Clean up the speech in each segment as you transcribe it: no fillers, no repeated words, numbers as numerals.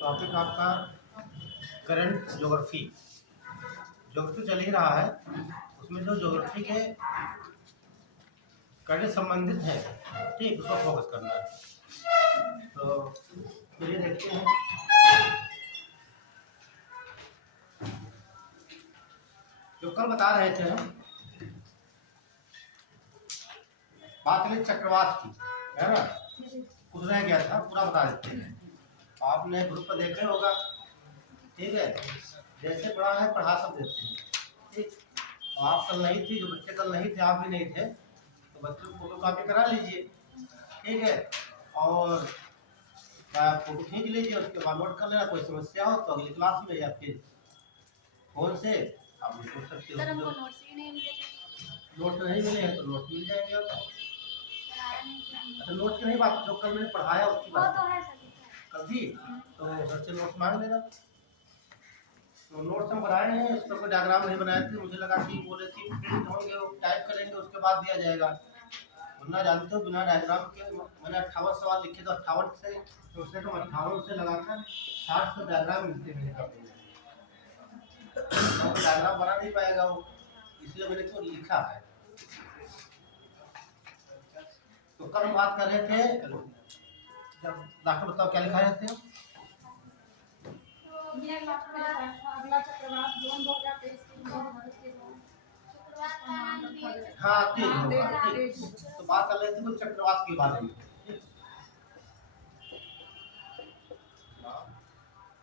Topic आपका current geography geography चल ही रहा है। उसमें जो ज्योग्राफी के करंट संबंधित है, ठीक, उसको फोकस करना है। तो चलिए देखते हैं। जो कल बता रहे थे हम, बात करें चक्रवात की, है ना। कुछ रह गया था, पूरा बता देते हैं। आपने ग्रुप पर देखे होगा, ठीक है। जैसे पढ़ा है पढ़ा सब देते हैं, ठीक। आप कल नहीं थी, जो बच्चे कल नहीं थे, आप भी नहीं थे, तो बच्चों को फोटो कॉपी करा लीजिए, ठीक है। और फोटो खींच लीजिए, उसके बाद नोट कर लेना। कोई समस्या हो तो अगली क्लास में या फिर फोन से आप पूछ सकते हो। नोट्स नहीं मिले हैं तो नोट्स मिल जाएंगे। अच्छा, नोट्स की नहीं बात, जो कल मैंने पढ़ाया उसकी बात कल थी, तो सर से नोट्स मांग लेना। तो नोट्स हम बनाए हैं, उस पर कोई डायग्राम नहीं बनाए थे। मुझे लगा कि बोले कि प्रिंट होंगे, वो टाइप करेंगे, उसके बाद दिया जाएगा। वरना जानते हो, बिना डायग्राम के मैंने 58 सवाल लिखे, तो 58 से उससे कम 58 से लगाकर 60 से डायग्राम मिलते मेरे कॉपी में। डायग्राम बना नहीं पाएगा वो, इसलिए मैंने तो लिखा है। तो कल हम बात कर रहे थे, जब डॉक्टर बताओ क्या लिखा रहे थे। अगला चक्रवात जून 2023 हाँ ठीक होगा, ठीक। तो बात कर रहे थे कुछ चक्रवात के बारे में।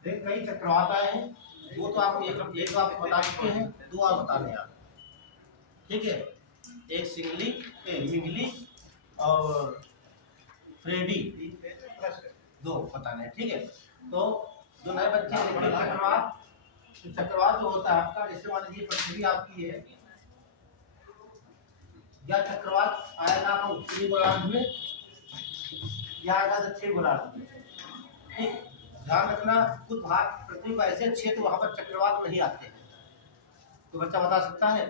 देख, कई चक्रवात आए हैं। वो तो आप एक तो आप बता चुके हैं, दो और बताने यार, ठीक है। एक सिंगली, मिंगली और फ्रेडी, दो बताने हैं, ठीक है। तो जो नए बच्चे देखिए, चक्रवात जो होता है आपका, जैसे मान लीजिए पृथ्वी आपकी है, या चक्रवात आएगा आपका उत्तरी गोलार्ध में या आएगा दक्षिण गोलार्ध में, ठीक। ध्यान रखना, कुछ भाग पृथ्वी पर ऐसे क्षेत्र वहां पर चक्रवात नहीं आते हैं। तो बच्चा बता सकता है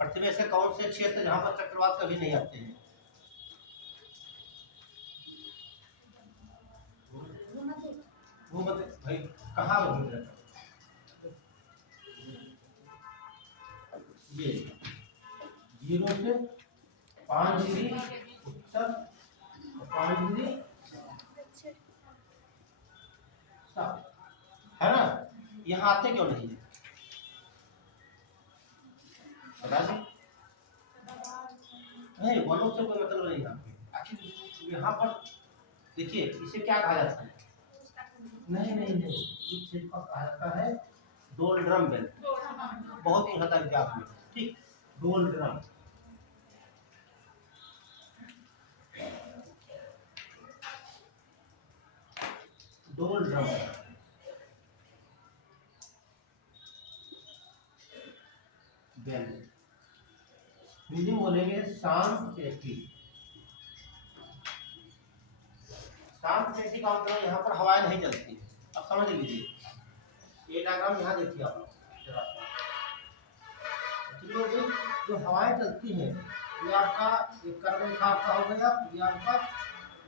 पृथ्वी ऐसे कौन से क्षेत्र जहां पर चक्रवात कभी नहीं आते हैं। वो मत भाई, कहाँ घूम रहे ये 0 से 5 डिग्री उत्तर और 5 डिग्री है ना। यहाँ आते क्यों नहीं है, बता दें। नहीं, वनों से कोई मतलब नहीं है। आखिर यहाँ पर देखिए, इसे क्या कहा जाता है। नहीं नहीं नहीं, इस क्षेत्र को कहा जाता है डोलड्रम बेल्ट। बहुत ही खतरनाक एग्जाम में, ठीक। डोलड्रम, डोलड्रम बेल्ट, हिंदी में बोलेंगे शांत पेटी। शांत पेटी का मतलब यहाँ पर हवाएं नहीं चलती है। अब समझ लीजिए, ये डायग्राम यहाँ देखिए आप लोग, जो हवाएं चलती हैं, ये आपका एक कर्म रेखा आपका हो गया, ये आपका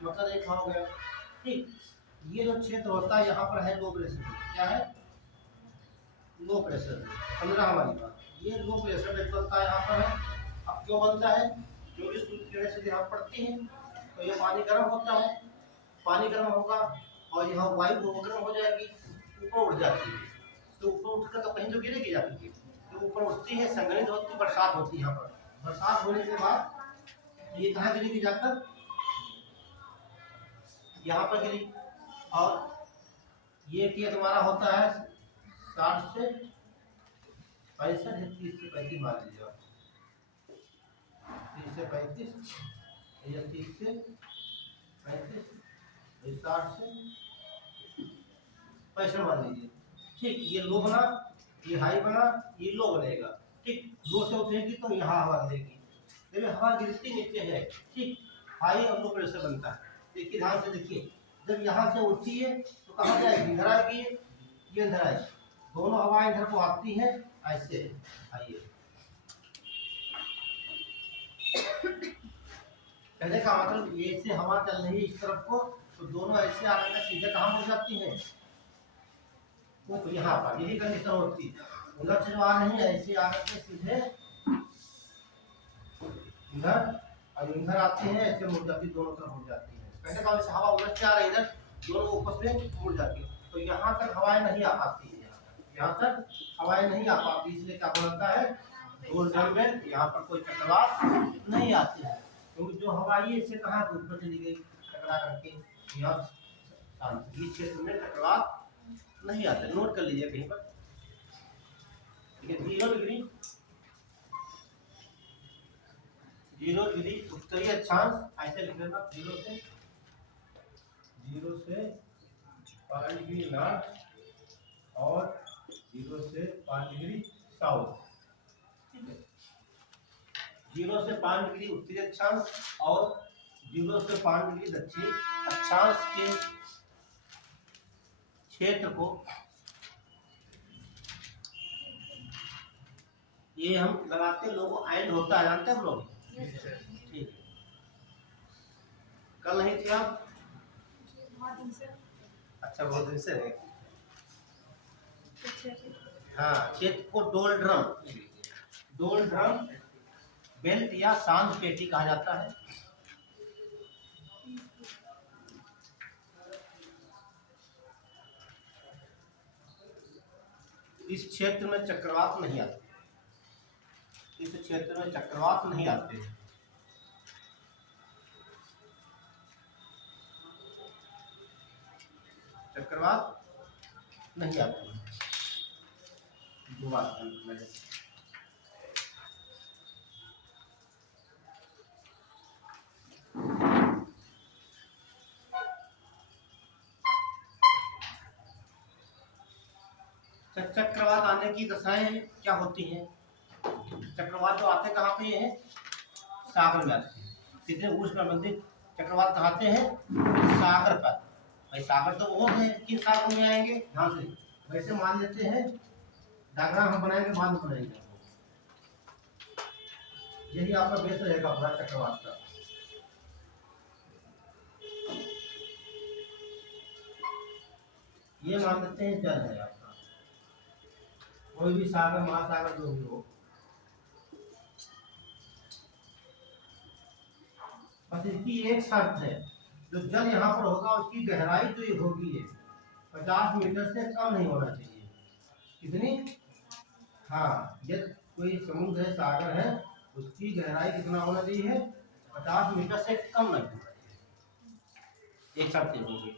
मकर रेखा हो गया, ठीक। ये जो क्षेत्र होता है यहाँ पर है लो प्रेशर। क्या है? Low pressure. समझना हमारी बात, ये लो प्रेशर बनता है यहाँ पर है। अब क्यों बनता है? क्योंकि सूर्य किरणें सीधे यहाँ पड़ती हैं, तो ये पानी गर्म होता है। पानी गर्म होगा और यहाँ वायु गर्म हो जाएगी, ऊपर उठ जाती है। तो ऊपर उठकर तो कहीं तो गिरेगी जाती है, तो ऊपर उठती है, संग्रहित होती है, बरसात होती है। यहाँ पर बरसात होने के बाद ये कहाँ गिरेगी? जाकर यहाँ पर गिरी। और ये टी तुम्हारा होता है 60 से 65 या 30 से 35 मान लीजिए आप, 30 से 35 या 30 से 35, 60 से 65 मान लीजिए, ठीक। ये लो बना, ये हाई बना, ये लो बनेगा, ठीक। लो से उठेगी तो यहाँ हवा गिरेगी, जब हवा गिरती नीचे है, ठीक, हाई और लो प्रेशर बनता है। देखिए ध्यान से देखिए, जब यहाँ से उठती है तो कहाँ जाएगी? इधर आएगी, ये इधर आएगी, दोनों हवाएं इधर को आती हैं ऐसे। आइए, कहने का मतलब ये से हवा चल रही है इस तरफ को, तो दोनों ऐसे आने का सीधे कहाँ मुड़ जाती हैं? तो यहाँ पर यही कंडीशन होती है। उधर से जो आ रही है ऐसे आकर के सीधे इधर और इधर आती है, ऐसे मुड़ जाती, दोनों तरफ मुड़ जाती है। कहने का मतलब हवा उधर से आ रही है, इधर दोनों ऊपर से मुड़ जाती है। तो यहाँ तक हवाएं नहीं आ पाती है, यहाँ तक हवाएं नहीं आ पाती, इसलिए क्या बोलता है गोल ड्रम में यहाँ पर कोई चक्रवात नहीं आती है। क्योंकि जो हवा आई इससे कहाँ ऊपर चली गई टकरा करके, यहाँ शांति क्षेत्र में चक्रवात नहीं आते। नोट कर लीजिए कहीं पर, ठीक है। 0 डिग्री, 0 डिग्री उत्तरी अक्षांश ऐसे लिख लेना, 0 से 5 डिग्री नॉर्थ और 0 से 5 डिग्री साउथ, ठीक है। 0 से 5 डिग्री उत्तरी अक्षांश और 0 से 5 डिग्री दक्षिणी अक्षांश के क्षेत्र को ये हम लगाते लोग एंड होता है, जानते हैं हम लोग, ठीक है। कल नहीं थे आप? अच्छा, बहुत दिन से है। हाँ, क्षेत्र को डोल ड्रम बेल्ट या शांत पेटी कहा जाता है। इस क्षेत्र में चक्रवात नहीं आते, इस क्षेत्र में चक्रवात नहीं आते। चक्रवात नहीं आते। दो बात चक्रवात आने की दशाएं क्या होती हैं? चक्रवात जो आते कहाँ पे हैं? सागर में आते हैं। कितने उष्णकटिबंधीय चक्रवात कहते हैं? सागर पर। भाई सागर तो वो है, किन सागर में आएंगे? ध्यान से वैसे मान लेते हैं, डायग्राम हम बनाएंगे, बाद में बनाएंगे। यही आपका बेस रहेगा पूरा चक्रवात का। ये मान लेते हैं जल है आपका, कोई भी सागर महासागर जो भी हो। बस इसकी एक शर्त है, जो जल यहाँ पर होगा उसकी गहराई जो ये होगी ये 50 मीटर से कम नहीं होना चाहिए। कितनी? हाँ, ये कोई समुद्र है, सागर है, उसकी गहराई कितना होना चाहिए? 50 मीटर से कम नहीं होना चाहिए। एक शर्त होगी।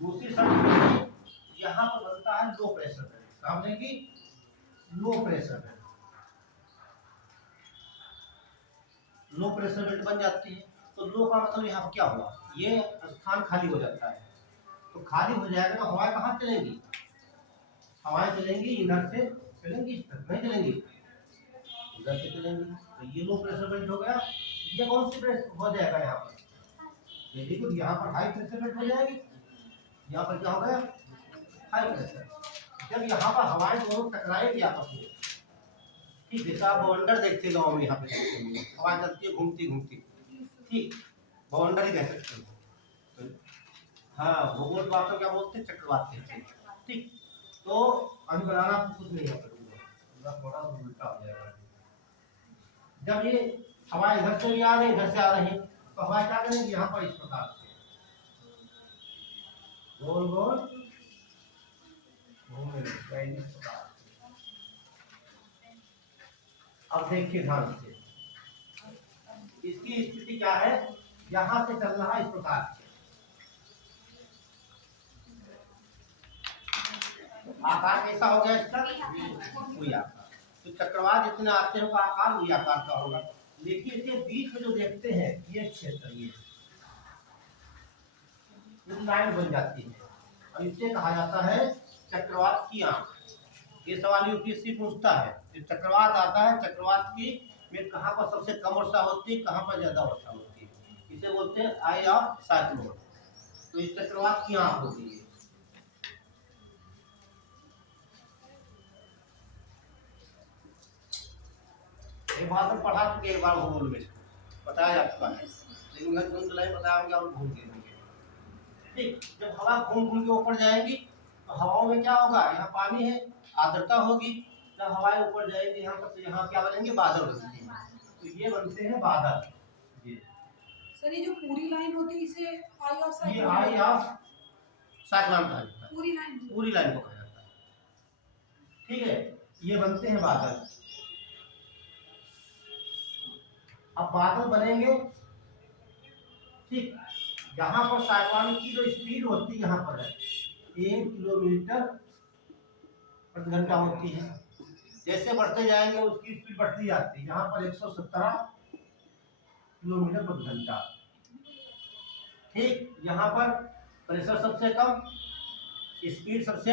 दूसरी शर्त यहाँ पर बनता है लो प्रेशर बेल्ट, सामने की low pressure belt, low pressure belt बन जाती है। तो लो का मतलब यहाँ क्या हुआ? ये स्थान खाली हो जाता है। तो खाली हो जाएगा तो हवाएं कहाँ चलेंगी? हवाएं चलेंगी इधर से, चलेंगी नहीं चलेंगी, इधर से चलेंगी। तो ये लो प्रेशर बेल्ट हो गया। ये कौन सी प्रेशर हो जाएगा यहाँ पर? ये देखो, यहाँ पर हाई प्रेशर बेल्ट हो जाएगी। यहाँ पर क्या हो गया? High pressure. जब यहाँ पर हवाएं दोनों टकराएंगी आपस में, ठीक है। आप बाउंडर देखते गाँव में, यहाँ पे हवा चलती है घूमती घूमती, ठीक, बाउंडर ही कह सकते हो। हाँ, भूगोल बात को क्या बोलते हैं? चक्रवात कहते हैं, ठीक। तो अभी बनाना कुछ नहीं है, थोड़ा उल्टा हो जाएगा। जब ये हवा इधर से भी आ रही, इधर से आ रही, तो हवा क्या करेंगी? यहाँ पर इस प्रकार से गोल गोल घूमेंगे इस प्रकार। अब देखिए ध्यान से, इसकी स्थिति क्या है? यहाँ से चल रहा है इस प्रकार से, आकार कैसा हो गया इसका? वही आकार। तो चक्रवात जितने आते हैं उसका आकार वही आकार का होगा। लेकिन इसके बीच में जो देखते हैं ये क्षेत्र, ये लाइन बन जाती है और इसे कहा जाता है चक्रवात की आंख। ये सवाल यूपीएससी पूछता है कि चक्रवात आता है, चक्रवात की में कहाँ पर सबसे कम वर्षा होती है, कहाँ पर ज्यादा वर्षा होती है, इसे बोलते हैं आई ऑफ साइक्लोन। तो इस चक्रवात की आंख होती है। एक बात हम पढ़ा चुके, एक बार भूगोल में बताया जा चुका है, लेकिन मैं तुम बताया होंगे और भूल गए होंगे। ठीक, जब हवा घूम घूम के ऊपर जाएंगी तो हवाओं में क्या होगा, यहाँ पानी है, आर्द्रता होगी। जब हवाएं ऊपर जाएंगी यहाँ पर, तो यहाँ क्या बनेंगे, बादल बनते हैं। तो ये बनते हैं बादल। ये सर ये जो पूरी लाइन होती है इसे आई ऑफ ये साइक्लोन आई ऑफ साइक्लोन कहा जाता है, पूरी लाइन को कहा जाता है। ठीक है, ये बनते हैं बादल। अब बादल बनेंगे, ठीक, यहाँ पर साइक्लोन की जो स्पीड होती है यहाँ पर है 1 किलोमीटर प्रति घंटा होती है। जैसे बढ़ते जाएंगे उसकी स्पीड बढ़ती जाती है। यहाँ पर 117 किलोमीटर प्रति घंटा। ठीक, यहाँ पर प्रेशर सबसे कम, स्पीड सबसे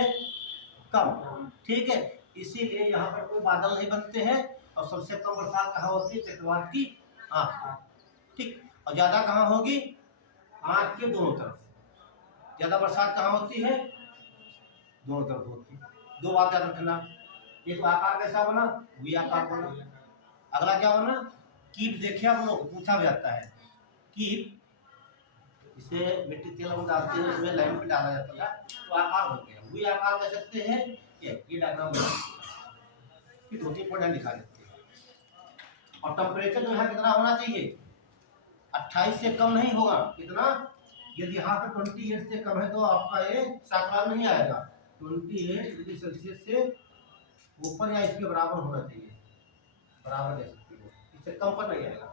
कम। ठीक है, इसीलिए यहाँ पर कोई बादल नहीं बनते हैं। और सबसे कम बरसात कहाँ होती है, चक्रवात की आंख। ठीक, और ज्यादा कहाँ होगी, आंख के दोनों तरफ। ज्यादा बरसात कहाँ होती है, दोनों तरफ होती है। दो बात याद रखना, एक आकार कैसा बना, वी आकार बना। अगला क्या बना, कीप। देखिए आप लोग पूछा भी जाता है कीप, इसे मिट्टी तेल हम डालते हैं, इसमें लाइन पे डाला जाता है तो आकार बन गया। वी आकार कह सकते हैं, ये डायग्राम की 2-3 पॉइंट दिखा देते हैं। और टेम्परेचर जो है कितना होना चाहिए, 28 से कम नहीं होगा। कितना, यदि यहाँ पे 28 से कम है तो आपका ये साइक्लोन नहीं आएगा। 28 डिग्री सेल्सियस से ऊपर या इसके बराबर होना चाहिए, बराबर कह सकते हो, इससे कम पर नहीं आएगा।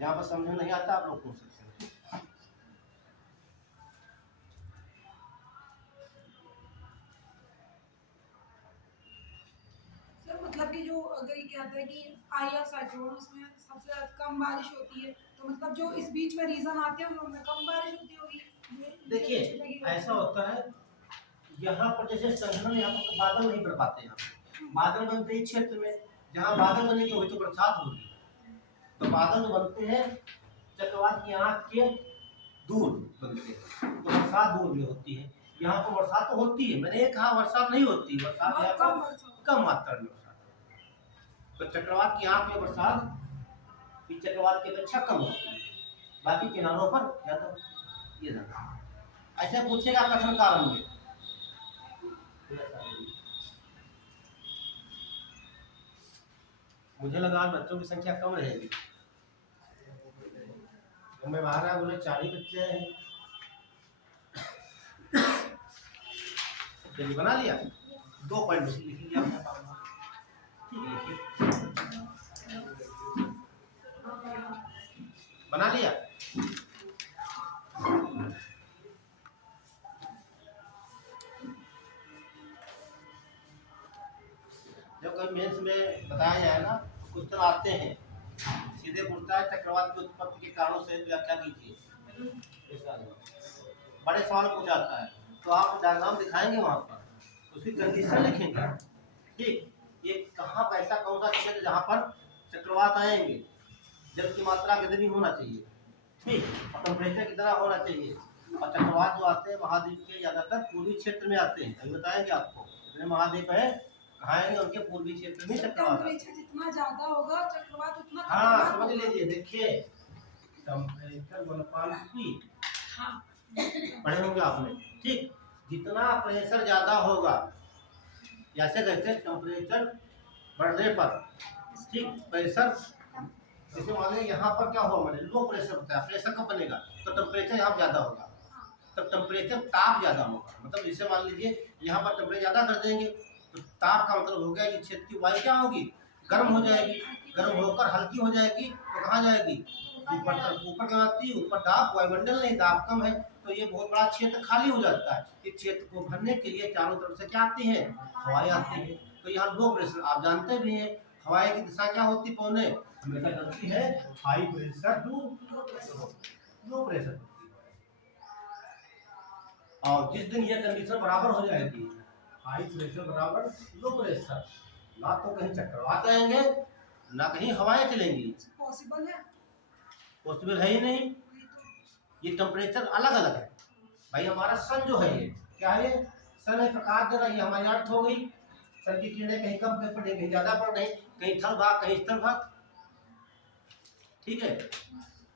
यहाँ पर समझ में नहीं आता आप लोग पूछ सकते हैं। सर मतलब कि जो अगर ये कहते हैं कि आई ऑफ साइक्लोन उसमें सबसे कम बारिश होती है, तो मतलब जो इस बीच में रीजन आते हैं उनमें कम बारिश होती होगी। देखिए ऐसा होता है, यहाँ पर जैसे संघटन, यहाँ पर बादल नहीं बन पाते। यहाँ बादल बनते हैं क्षेत्र में, जहाँ बादल बनेंगे वही तो बरसात होगी। तो बादल जो बनते हैं चक्रवात की आंख के दूर बनते हैं, तो बरसात दूर भी होती है। यहाँ पर बरसात तो होती है, मैंने कहा वर्षा नहीं होती, बरसात यहाँ पर कम मात्रा में बरसात। तो चक्रवात की आंख में बरसात इस चक्रवात की अपेक्षा कम होती है, बाकी किनारों पर ज्यादा। ये ऐसे पूछेगा कठिन कारण में, मुझे लगा आज बच्चों की संख्या कम रहेगी। तो मैं बाहर आया, बोले 4 ही बच्चे हैं। चलिए बना लिया, 2 पॉइंट लिख लिया अपने पास। बना लिया। जब कभी मेंस में बताया जाए ना, क्वेश्चन आते हैं सीधे पूछता है चक्रवात की उत्पत्ति के कारणों से व्याख्या कीजिए। बड़े सवाल पूछा जाता है तो आप डायग्राम दिखाएंगे, वहाँ पर उसकी कंडीशन लिखेंगे। ठीक, ये कहाँ पर ऐसा कौन सा क्षेत्र जहाँ पर चक्रवात आएंगे, जल की मात्रा कितनी होना चाहिए, ठीक, और टेम्परेचर कितना होना चाहिए। और चक्रवात जो आते हैं महाद्वीप के ज्यादातर पूर्वी क्षेत्र में आते हैं। अभी बताएंगे आपको कितने महाद्वीप है, कहाँ आएंगे, उनके पूर्वी क्षेत्र में चक्रवात। जितना ज्यादा होगा चक्रवात उतना, हाँ समझ लीजिए। देखिए टेम्परेचर 1.3 पढ़े होंगे आपने, ठीक, जितना प्रेशर ज्यादा होगा, जैसे कहते हैं टेम्परेचर बढ़ने पर, ठीक, प्रेशर जैसे मान लीजिए यहाँ पर क्या हुआ, मैंने लो प्रेशर होता है, प्रेशर कब बनेगा तो टेम्परेचर यहाँ ज्यादा होगा, तब टेम्परेचर ताप ज्यादा होगा। मतलब जैसे मान लीजिए यहाँ पर टेम्परेचर ज्यादा कर देंगे तो ताप का मतलब हो गया कि क्षेत्र की वायु क्या होगी, गर्म हो जाएगी। गर्म होकर हल्की हो जाएगी तो कहाँ जाएगी, ऊपर तक, ऊपर जाती है। ऊपर दाब, वायुमंडल नहीं, दाब कम है तो ये बहुत बड़ा क्षेत्र खाली हो जाता है। इस क्षेत्र को भरने के लिए चारों तरफ से क्या आती है, हवाएं आती है। तो यहाँ लो प्रेशर, आप जानते भी हैं हवाएं की दिशा क्या होती, पौने हमेशा चलती है high pressure to low pressure होती है। और जिस दिन ये कंडीशन बराबर हो जाएगी, हाई प्रेशर बराबर लो प्रेशर, ना तो कहीं चक्रवात आएंगे ना कहीं हवाएं चलेंगी। पॉसिबल है, पॉसिबल है ही नहीं। ये टेम्परेचर अलग अलग है भाई। हमारा सन जो है, ये क्या है, सन है, प्रकाश दे रहा है, ये हमारी अर्थ हो गई। सन की किरणें कहीं कम पड़ रही, कहीं ज्यादा पड़ रही, कहीं थल भाग कहीं स्थल भाग, ठीक है।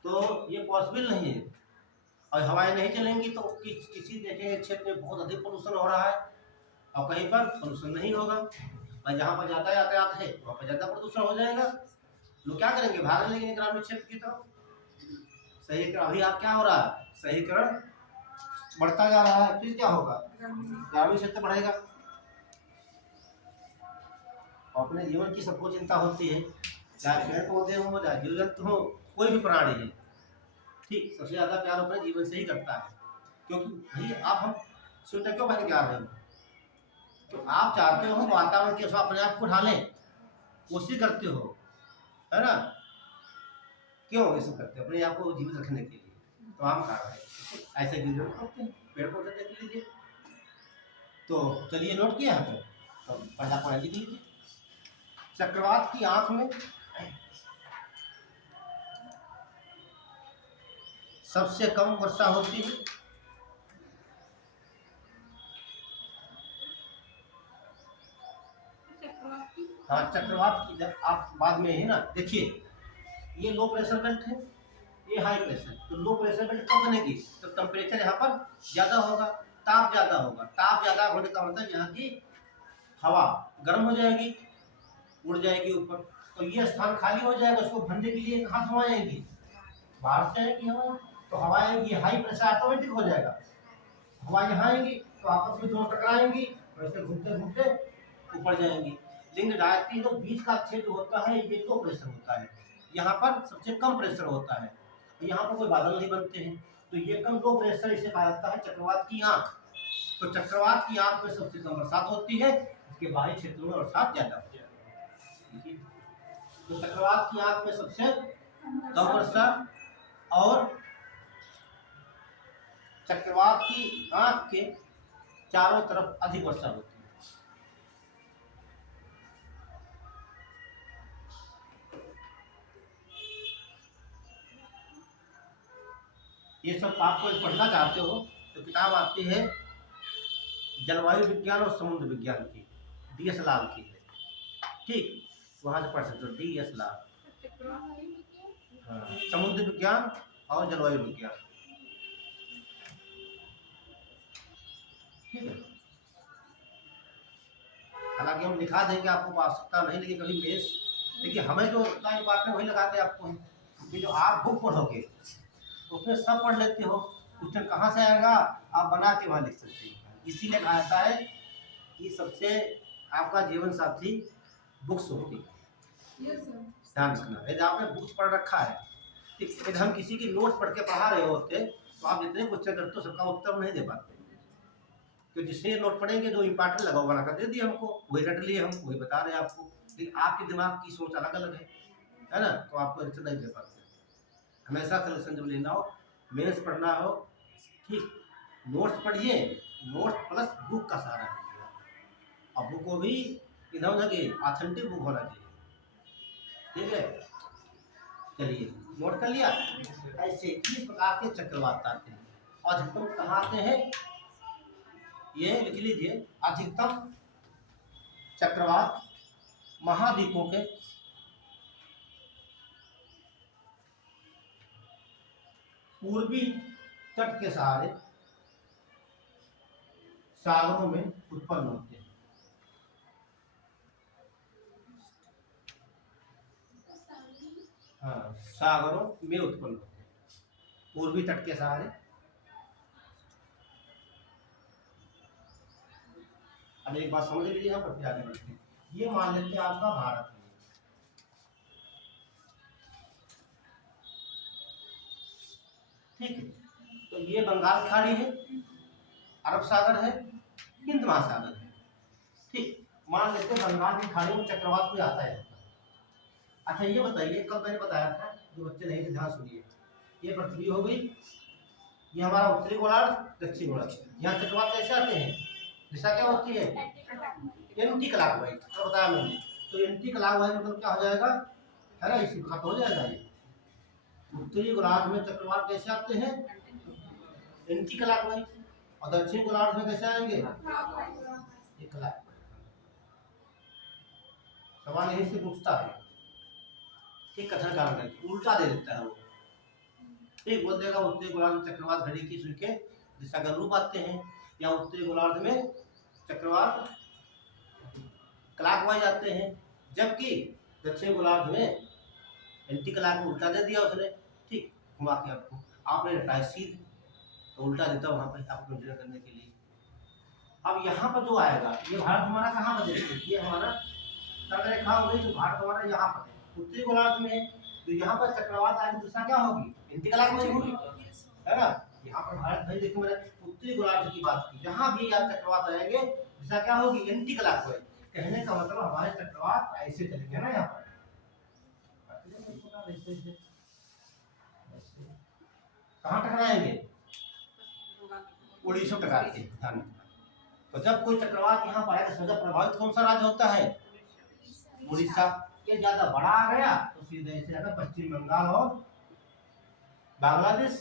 तो ये पॉसिबल नहीं है। और हवाएं नहीं चलेंगी तो किसी देखेंगे क्षेत्र में बहुत अधिक प्रदूषण हो रहा है और कहीं पर प्रदूषण नहीं होगा, और जहाँ पर ज़्यादा यातायात है वहाँ पर ज़्यादा प्रदूषण हो जाएगा। लोग क्या करेंगे, भाग लेंगे ग्रामीण क्षेत्र की तरफ। शहरीकरण अभी आप क्या हो रहा है, शहरीकरण बढ़ता जा रहा है, फिर क्या होगा, ग्रामीण क्षेत्र बढ़ेगा। और अपने जीवन की सबको चिंता होती है, चाहे पेड़ पौधे हो, चाहे जीव जंतु हो, कोई भी प्राणी है, ठीक, सबसे ज्यादा प्यार अपने जीवन से ही करता है। क्योंकि भाई आप हम स्वेटर क्यों पहन के आ रहे हो, तो आप चाहते हो हम वातावरण के साथ अपने आप को ढालें, कोशिश करते हो, है ना, क्यों ये सब करते हो, अपने आप को जीवित रखने के लिए। तो हम खा रहे हैं ऐसे जीव जंतु करते हैं, पेड़ पौधे देख लीजिए। तो चलिए नोट किया है तो पहला पॉइंट लिख लीजिए। चक्रवात की आंख में सबसे कम वर्षा होती है। हाँ, चक्रवात की जब आप बाद में है ना, देखिए ये लो प्रेशर बेल्ट है, ये हाई प्रेशर, तो लो प्रेशर बेल्ट कब बनेगी, तो टेम्परेचर यहाँ पर ज्यादा होगा, ताप ज्यादा होगा, ताप ज्यादा होने का मतलब यहाँ की हवा गर्म हो जाएगी, उड़ जाएगी ऊपर, तो ये स्थान खाली हो जाएगा। उसको भरने के लिए कहाँ से हवा आएगी, बाहर से आएगी हवा, तो हवा आएगी, हाई प्रेशर ऑटोमेटिक हो जाएगा, हवा यहाँ आएगी तो आपस में दोनों टकराएंगी, वैसे घूमते घूमते ऊपर जाएंगी। लेकिन डायरेक्टली जो बीच का क्षेत्र होता है ये लो प्रेशर होता है, यहाँ पर सबसे कम प्रेशर होता है, यहाँ पर कोई बादल नहीं बनते हैं, तो ये कम लो प्रेशर, इसे कहा जाता है चक्रवात की आंख। तो चक्रवात की आंख में सबसे कम बरसात होती है, इसके बाहरी क्षेत्रों में बरसात ज्यादा होती है। तो चक्रवात की आंख में सबसे कम वर्षा और चक्रवात की आंख के चारों तरफ अधिक वर्षा होती है। ये सब आपको पढ़ना चाहते हो तो किताब आती है जलवायु विज्ञान और समुद्र विज्ञान की, DS लाल की है, ठीक, वहां से पढ़ सकते हो, DS लाल। हाँ, समुद्र विज्ञान और जलवायु विज्ञान, ठीक है। हालांकि हम लिखा देंगे, आपको आवश्यकता नहीं, लेकिन कभी मेस, देखिए हमें जो बात है वही लगाते हैं आपको, कि जो आप बुक पढ़ोगे उसमें सब पढ़ लेते हो, क्वेश्चन कहाँ से आएगा आप बना के वहाँ लिख सकते हैं। इसीलिए कहा जाता है कि सबसे आपका जीवन साथी बुक्स होती है, ध्यान रखना। यदि आपने बुक्स पढ़ रखा है, यदि हम किसी की नोट्स पढ़ के पढ़ा रहे होते तो आप जितने क्वेश्चन करते हो सबका उत्तर नहीं दे पाते, तो जिससे नोट पढ़ेंगे जो इम्पोर्टेंट लगा बना कर दे दिए हमको, वही रट लिए, हम वही बता रहे हैं आपको, लेकिन आपके दिमाग की सोच अलग अलग है ना, तो आपको आंसर नहीं दे पाते। हमेशा सलेक्शन जब लेना हो, मेंस पढ़ना हो, ठीक, नोट्स पढ़िए, नोट्स प्लस बुक का सहारा लीजिए, और बुक को भी इधर उधर के ऑथेंटिक बुक होना चाहिए, ठीक है। चलिए नोट कर लिया। ऐसे इस प्रकार के चक्रवात आते हैं, अधिकतम कहाँ आते हैं, ये लिख लीजिए, अधिकतम चक्रवात महाद्वीपों के पूर्वी तट के सहारे सागरों में उत्पन्न होते हैं। हाँ, सागरों में उत्पन्न होते हैं, पूर्वी तट के सहारे। अब एक बात समझ लीजिए, यहाँ पर फिर आगे बढ़ते हैं। ये मान लेते हैं आपका भारत है, ठीक है, तो ये बंगाल खाड़ी है, अरब सागर है, हिंद महासागर है, ठीक, मान लेते हैं बंगाल की खाड़ी में चक्रवात भी आता है। अच्छा ये बताइए, कल मैंने बताया था, जो बच्चे नहीं थे ध्यान सुनिए, ये पृथ्वी हो गई, ये हमारा उत्तरी गोलार्ध, दक्षिण गोलार्ध, यहाँ चक्रवात कैसे आते हैं, दिशा क्या होती है, एंटी क्लॉकवाइज, तो बताया मैंने, तो एंटी क्लॉकवाइज मतलब क्या हो जाएगा, है ना, इसी खत्म हो जाएगा। ये उत्तरी गोलार्ध में चक्रवात कैसे आते हैं, एंटी क्लॉकवाइज, और दक्षिण गोलार्ध में कैसे आएंगे, सवाल यही से पूछता है, ठीक, कथन कारण उल्टा दे देता है वो, ठीक, बोल देगा उत्तरी गोलार्ध में चक्रवात घड़ी की सुई के दिशा के अनुरूप आते हैं, या उत्तरी गोलार्ध में चक्रवात क्लॉकवाइज आते हैं, जबकि दक्षिण गोलार्ध में एंटी क्लॉक में उल्टा दे दिया उसने। ठीक, घुमा के आपको आपने रटाया सीध तो उल्टा देता वहां पे आपको कंसीडर करने के लिए। अब यहाँ पर जो आएगा, ये भारत हमारा कहाँ पर देखिए, ये हमारा तर्क रेखा हो गई, तो भारत हमारा यहाँ पर है उत्तरी गोलार्ध में है, तो यहाँ पर चक्रवात आएगी दिशा क्या होगी, एंटी क्लॉक में होगी, है ना। यहाँ पर भारत भाई देखो मैंने उत्तरी गोलार्ध की बात की, जहाँ भी आप चक्रवात आएंगे दिशा क्या होगी, एंटी क्लॉक में। कहने का मतलब हमारे चक्रवात ऐसे चलेंगे ना, यहाँ पर कहाँ टकराएंगे, उड़ीसा टकरा के ध्यान। तो जब कोई चक्रवात यहाँ पर आएगा, सबसे प्रभावित कौन सा राज्य होता है, उड़ीसा। ये ज्यादा बड़ा आ गया तो सीधे ऐसे आएगा पश्चिम बंगाल और बांग्लादेश,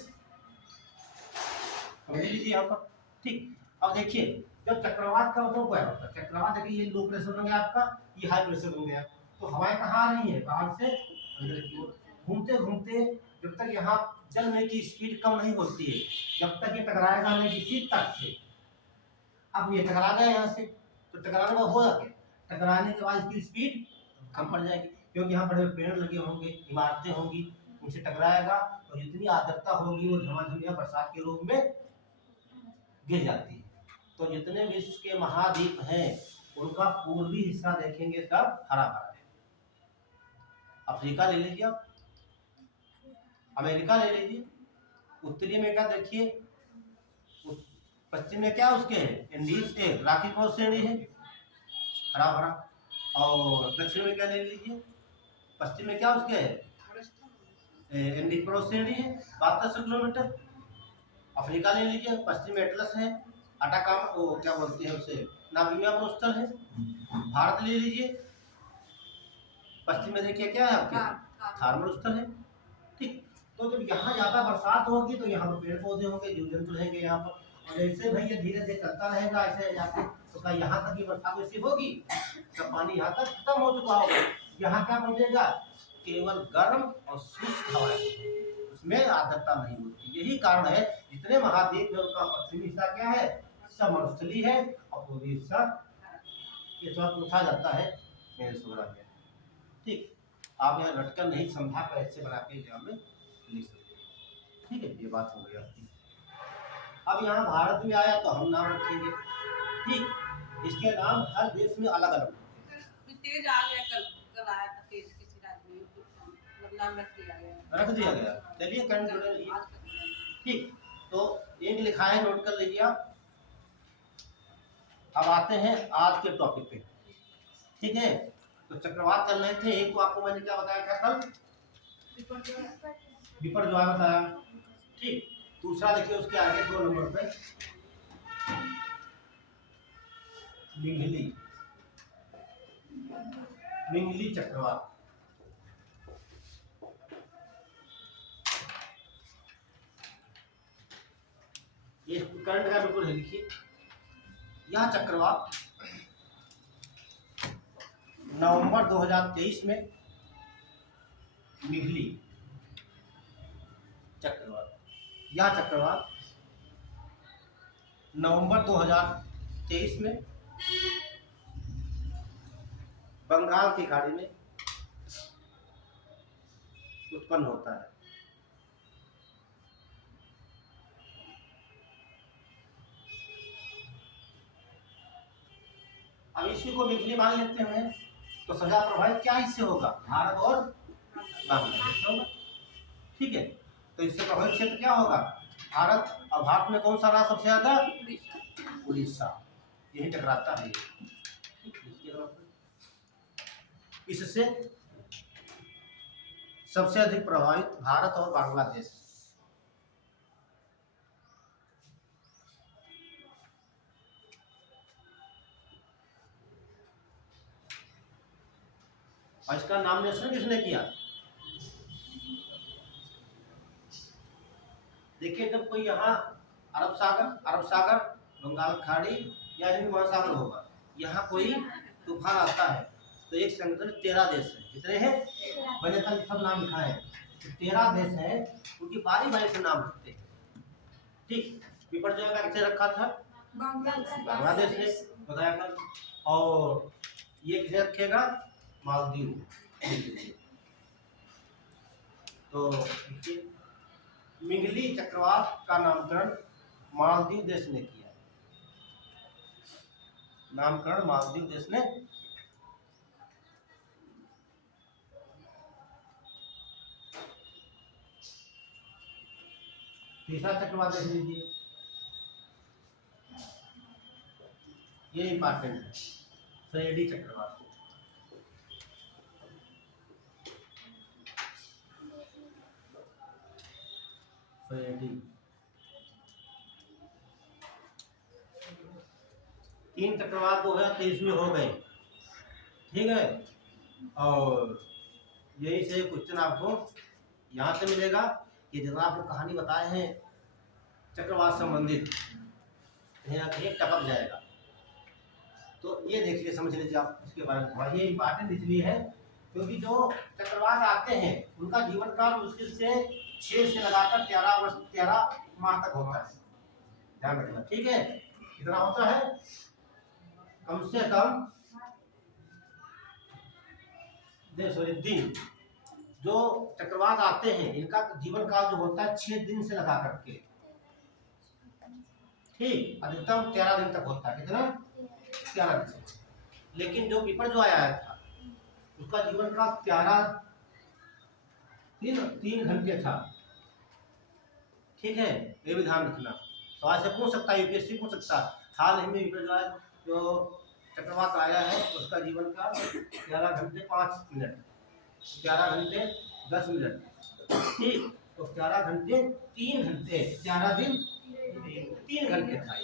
समझ लीजिए यहाँ पर। ठीक, अब देखिए जब चक्रवात का मतलब क्या होता है, चक्रवात देखिए ये लो प्रेशर बन गया आपका, ये हाई प्रेशर बन गया, तो हवाएं कहाँ आ रही है, बाहर से अंदर की ओर। घूमते घूमते जब तक यहाँ चलने की स्पीड कम नहीं होती है, जब तक ये टकराएगा नहीं किसी तट से। अब ये टकरा गया यहाँ से, तो टकराने का होगा क्या, टकराने के बाद इसकी स्पीड कम पड़ जाएगी, क्योंकि यहाँ बड़े पेड़ लगे होंगे, इमारतें होंगी, उनसे टकराएगा तो जितनी आर्द्रता होगी वो झमाझम या बरसात के रूप में गिर जाती है। तो जितने विश्व के महाद्वीप हैं उनका पूर्वी हिस्सा देखेंगे सब हरा भरा है। अफ्रीका ले लीजिए आप, अमेरिका ले लीजिए, उत्तरी में क्या देखिए, पश्चिम में क्या उसके इंडीज है, राखी पर्वत श्रेणी है हरा भरा, और दक्षिण में क्या ले लीजिए, पश्चिम में क्या उसके है, इंडीज पर्वत श्रेणी है 7200 किलोमीटर। अफ्रीका ले लीजिए, पश्चिम में एटलस है, अटाकामा वो क्या बोलते हैं उसे, नामीबिया मरुस्थल है। भारत ले लीजिए, पश्चिम में देखिए क्या है आपके, थार मरुस्थल है। ठीक, तो जब यहाँ ज्यादा बरसात होगी तो यहाँ पर पेड़ पौधे होंगे, जीव जंतु रहेंगे यहाँ पर, और जैसे भैया धीरे धीरे चलता रहेगा ऐसे जाके, तो क्या यहाँ तक की बरसात वैसी होगी, तो पानी यहाँ तक खत्म हो चुका होगा, यहाँ क्या बचेगा, केवल गर्म और शुष्क हवाएं, उसमें आर्द्रता नहीं होती। यही कारण है जितने महाद्वीप है उनका पश्चिमी हिस्सा क्या है, समस्थली है, और पूर्वी हिस्सा ये थोड़ा पूछा जाता है मेरे सोरा में। ठीक, आप यहाँ रटकर नहीं समझा कर ऐसे बना के एग्जाम में लिख सकते हैं। ठीक है, ये बात हो गई आपकी। अब यहाँ भारत में आया तो हम नाम रखेंगे। ठीक, इसके नाम हर देश में अलग अलग तेज आ गया, कल आया था तेज, किसी राज्य में नाम रख दिया गया। चलिए करंट जुड़े रहिए। ठीक, तो एक लिखा है, नोट कर लीजिए आप। अब आते हैं आज के टॉपिक पे। ठीक है, तो चक्रवात चल रहे थे, एक तो आपको मैंने क्या बताया था कल, विपर्य ज्वार बताया। ठीक, दूसरा देखिए उसके आगे 2 नंबर पे मिंगली चक्रवात। ये करंट का बिल्कुल है, लिखिए। यह चक्रवात नवंबर 2023 में मिघली चक्रवात, यह चक्रवात नवंबर 2023 में बंगाल की खाड़ी में उत्पन्न होता है। अब इसी को मिघली मान लेते हैं, तो सजा प्रभावित क्या इससे होगा, भारत और बांग्लादेश होगा। ठीक है, तो इससे प्रभावित क्षेत्र क्या होगा, भारत, और भारत में कौन सा रहा सबसे ज्यादा, उड़ीसा, यही टकराता है। इससे सबसे अधिक प्रभावित भारत और बांग्लादेश। और इसका नामिनेशन किसने किया, देखिए जब कोई यहाँ अरब सागर बंगाल खाड़ी या हिंद महासागर होगा, यहाँ कोई तूफान आता है तो एक संगठन 13 देश है, कितने हैं, मैंने कल सब नाम लिखा है, 13 देश हैं, उनकी बारी बारी से नाम रखते हैं। ठीक, विपर्जय का कैसे रखा था? बांग्लादेश ने बताया था। और ये किसे रखेगा? मालदीव। तो मिंगली चक्रवात का नामकरण मालदीव देश ने किया। नामकरण मालदीव देश ने। तीसरा चक्रवात देख लीजिए, ये इंपॉर्टेंट है, फ्रेडी चक्रवात। फ्रेडी 3 चक्रवात 2023 में हो गए। ठीक है, और यही से क्वेश्चन आपको यहाँ से मिलेगा कि जब आपको कहानी बताए हैं चक्रवात संबंधित, एक टपक जाएगा। तो ये देख लीजिए, समझ लीजिए आप इसके बारे में थोड़ा। ये इंपॉर्टेंट इसलिए है क्योंकि जो चक्रवात आते हैं उनका जीवन काल मुश्किल से 6 से लगाकर 13 माह तक होता है। ध्यान रखना, ठीक है? कितना होता है? कम से कम दिन। जो चक्रवात आते हैं इनका जीवन काल जो होता है 6 दिन से लगा करके, ठीक, अधिकतम 13 दिन तक होता है। कितना? 13 दिन। लेकिन जो बिपरजॉय आया था उसका जीवन काल 3 घंटे था। ठीक है, ये भी ध्यान रखना। सवाल से पूछ सकता है, यूपीएससी पूछ सकता है। हाल ही में बिपरजॉय जो चक्रवात आया है उसका जीवन काल 11 घंटे 5 मिनट, 11 घंटे 10 मिनट। ठीक, तो 11 घंटे 3 घंटे, 11 दिन 3 घंटे था।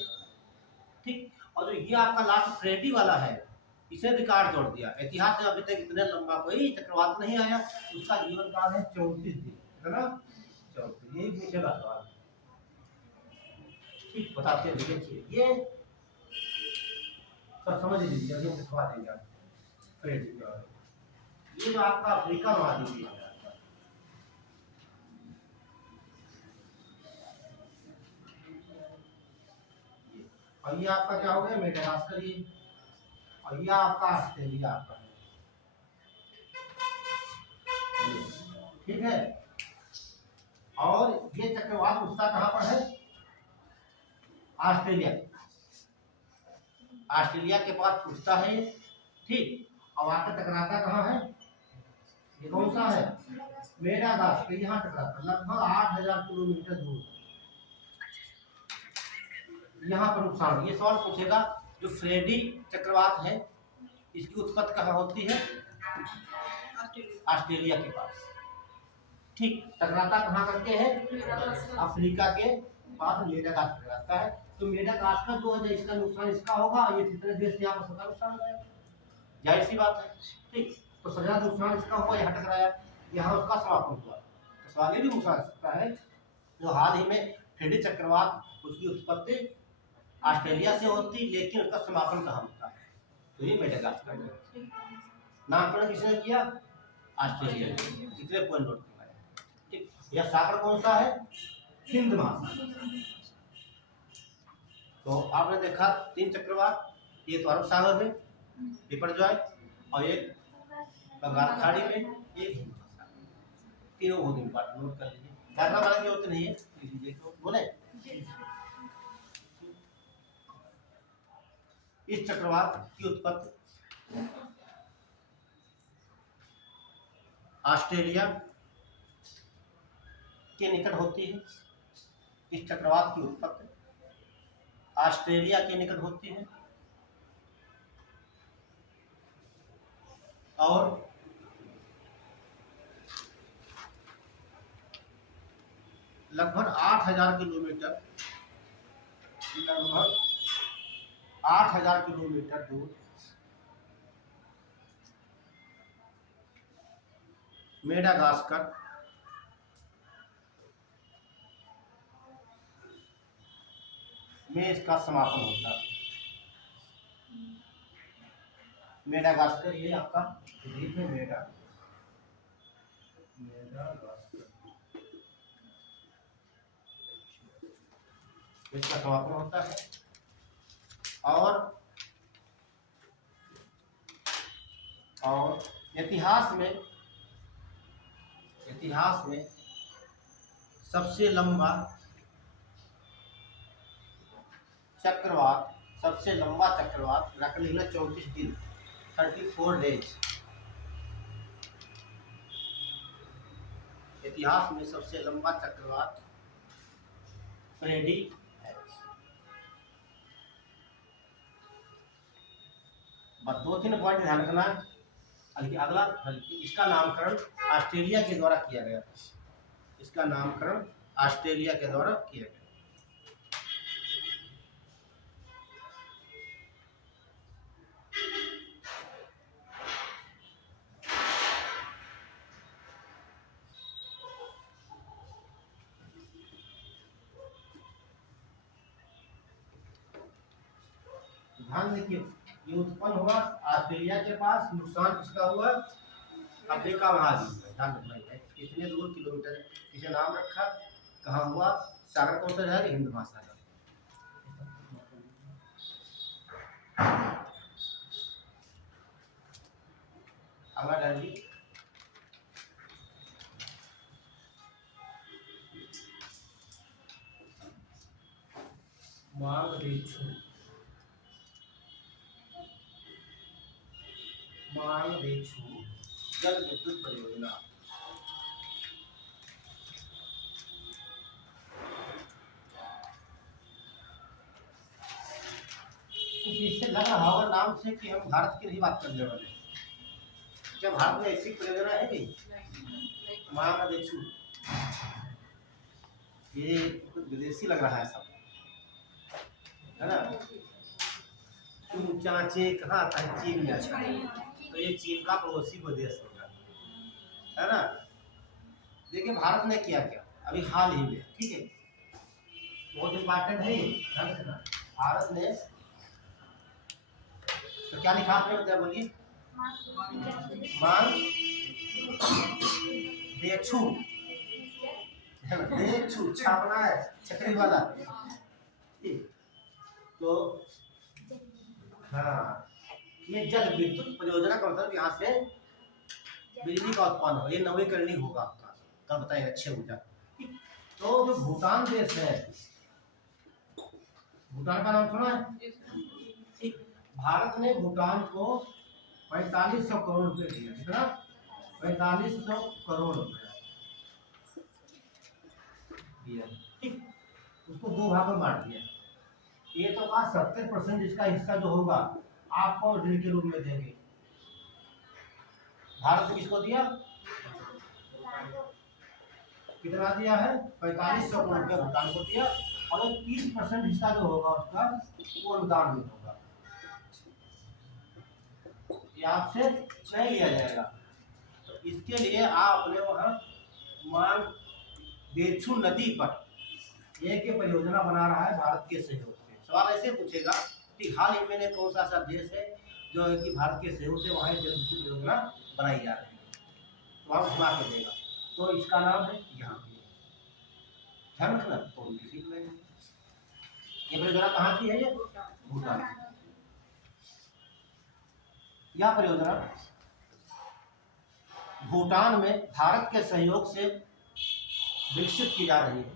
ठीक, और जो ये आपका लास्ट फ्रेडी वाला है इसे रिकॉर्ड जोड़ दिया। इतिहास में अभी तक इतने लंबा कोई चक्रवात नहीं आया। उसका जीवन काल है 34 दिन। कितना? 34। यही पूछेगा सवाल। ठीक, बताते हैं, देखिए ये सब समझ लीजिए, अभी हम दिखवा देंगे आपको फ्रेडी के बारे में। ये जो आपका अफ्रीका महाद्वीप है, और ये आपका क्या हो गया? मेडागास्कर। ये और ये आपका ऑस्ट्रेलिया आपका है। ठीक है, और ये चक्रवात उठता कहाँ पर है? ऑस्ट्रेलिया। ऑस्ट्रेलिया के पास उठता है। ठीक, और आकर टकराता कहाँ है? ये कौन सा है? मेडागास्कर। यहाँ टकराता लगभग 8000 किलोमीटर दूर। यहाँ पर नुकसान। ये सवाल पूछेगा जो फ्रेडी चक्रवात है इसकी उत्पत्ति कहाँ होती है? ऑस्ट्रेलिया के पास। ठीक, टकराता कहाँ करके है? अफ्रीका के पास मेडागास्कर टकराता है। तो मेडागास्कर जो है इसका नुकसान इसका होगा, ये कितने देश यहाँ पर 17 नुकसान हो, जाहिर सी बात है। ठीक, तो 17 नुकसान इसका हुआ, यहाँ टकराया, यहाँ उसका समापन हुआ। तो सवाल ये भी पूछा जा सकता है जो हाल ही में फ्रेडी चक्रवात उसकी उत्पत्ति ऑस्ट्रेलिया से होती लेकिन उसका समापन कहाँ होता है? तो ये मेडागास्कर है। नामकरण किसने किया? ऑस्ट्रेलिया ने। कितने पॉइंट नोट करना है? ठीक, यह सागर कौन सा है? हिंद महासागर। तो आपने देखा 3 चक्रवात, ये तो अरब सागर में बिपरजॉय, और एक बंगाल खाड़ी में, एक हिंद महासागर। तीनों बहुत इंपॉर्टेंट, नोट कर लीजिए। डायग्राम बनाने की जरूरत नहीं है, लीजिए तो बोले। इस चक्रवात की उत्पत्ति ऑस्ट्रेलिया के निकट होती है। इस चक्रवात की उत्पत्ति ऑस्ट्रेलिया के निकट होती है और लगभग 8000 किलोमीटर, लगभग 8000 किलोमीटर दूर मेडागास्कर में इसका समापन होता है। मेडागास्कर ये आपका द्वीप है, मेडागास्कर। इसका समापन होता है। और इतिहास में सबसे लंबा चक्रवात रख लेना 34 दिन 34 डेज। इतिहास में सबसे लंबा चक्रवात फ्रेडी है। बस 2-3 पॉइंट ध्यान रखना। अगला इसका नामकरण ऑस्ट्रेलिया के द्वारा किया गया। इसका नामकरण ऑस्ट्रेलिया के द्वारा किया गया। ध्यान देखिए, ये उत्पन्न हुआ ऑस्ट्रेलिया के पास, नुकसान किसका हुआ? अफ्रीका महाद्वीप में। ध्यान रखना है कितने दूर किलोमीटर, किसे नाम रखा, कहाँ हुआ, सागर कौन सा है? हिंद महासागर। अगला डालिए, मांगदेछु जल विद्युत परियोजना। कुछ इससे लग रहा होगा नाम से कि हम भारत की नहीं बात करने वाले। क्या भारत में ऐसी परियोजना है नहीं? मांगदेछु, ये कुछ विदेशी लग रहा है सब, है ना? तुम चाचे कहाँ आता है? चीन में आता है। तो ये चीन का पड़ोसी को देश होगा, है ना? देखिए भारत ने किया क्या अभी हाल ही में, ठीक है, बहुत इम्पोर्टेंट है ये, ध्यान रखना। भारत ने तो क्या लिखा आपने, बताया बोलिए। मांगदेछु, देछु छापना है छतरी वाला। तो हाँ, ये जल विद्युत परियोजना का मतलब यहाँ से बिजली का उत्पन्न हो, ये नवीकरणीय होगा आपका, तब बताइए अच्छे ऊर्जा। तो जो भूटान देश है, भूटान का नाम सुना है? भारत ने भूटान को 4500 करोड़ रुपए दिया। कितना? 4500 करोड़ रुपए दिया, ठीक। उसको 2 भाग में बांट दिया। ये तो का 70% इसका हिस्सा जो होगा आपको ऋण के रूप में देंगे। भारत ने किसको दिया? कितना दिया है? 4500 करोड़ रुपया भूटान को दिया, और 30% हिस्सा जो होगा उसका वो अनुदान में होगा, ये आपसे नहीं लिया जाएगा। तो इसके लिए आप अपने वहाँ मांगदेछु नदी पर एक परियोजना बना रहा है भारत के सहयोग से। सवाल ऐसे पूछेगा कि हाल ही में कौन सा ऐसा देश है जो है कि भारत के सहयोग से वहाँ जल विद्युत परियोजना बनाई जा रही है, तो वहाँ घुमा के देगा। तो इसका नाम है यहाँ पे, ध्यान रखना। तो ये परियोजना कहाँ की है? ये भूटान की। यह परियोजना भूटान में भारत के सहयोग से विकसित की जा रही है।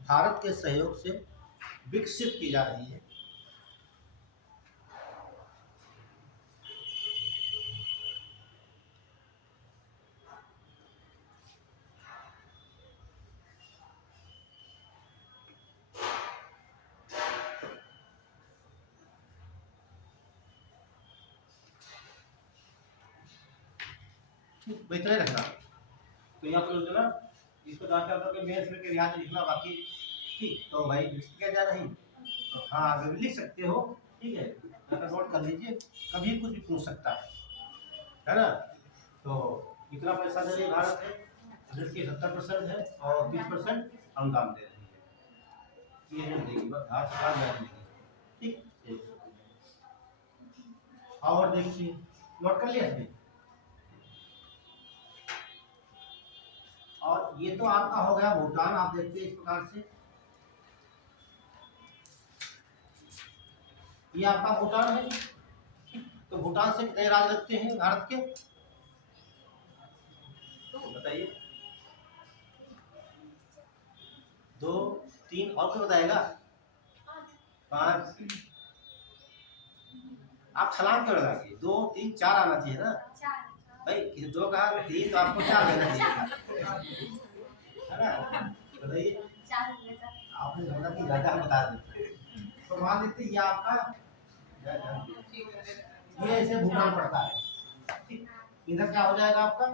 भारत के सहयोग से विकसित की जा रही है। बेहतर रखना। तो यहाँ पर ना इसको 10 के मेंस में के यहाँ लिखना बाकी, ठीक। तो भाई क्या जा रही, तो हाँ अगर लिख सकते हो, ठीक है, नोट कर लीजिए, कभी कुछ भी पूछ सकता है ना। तो कितना पैसा दे रही भारत है? ऋण की 70% है और 20% अनुदान दे रही है। ये ऋण देगी बस, हाथ देगी, ठीक। और देखिए, नोट कर लिया आपने। और ये तो आपका हो गया भूटान, आप देखते हैं इस प्रकार से। ये आपका भूटान है। तो भूटान से कितने राज्य लगते हैं भारत के, बताइए? 2, 3 और कोई बताएगा? 5। आप छलांग क्यों लगाइए? 2, 3, 4 आना चाहिए ना भाई। किसी 2 कहा 3 तो आपको 4 देना चाहिए, है ना? बताइए। आपने बोला कि ज्यादा बता दें, तो मान लेते ये आपका ये ऐसे भूटान पड़ता है, ठीक। इधर क्या हो जाएगा आपका,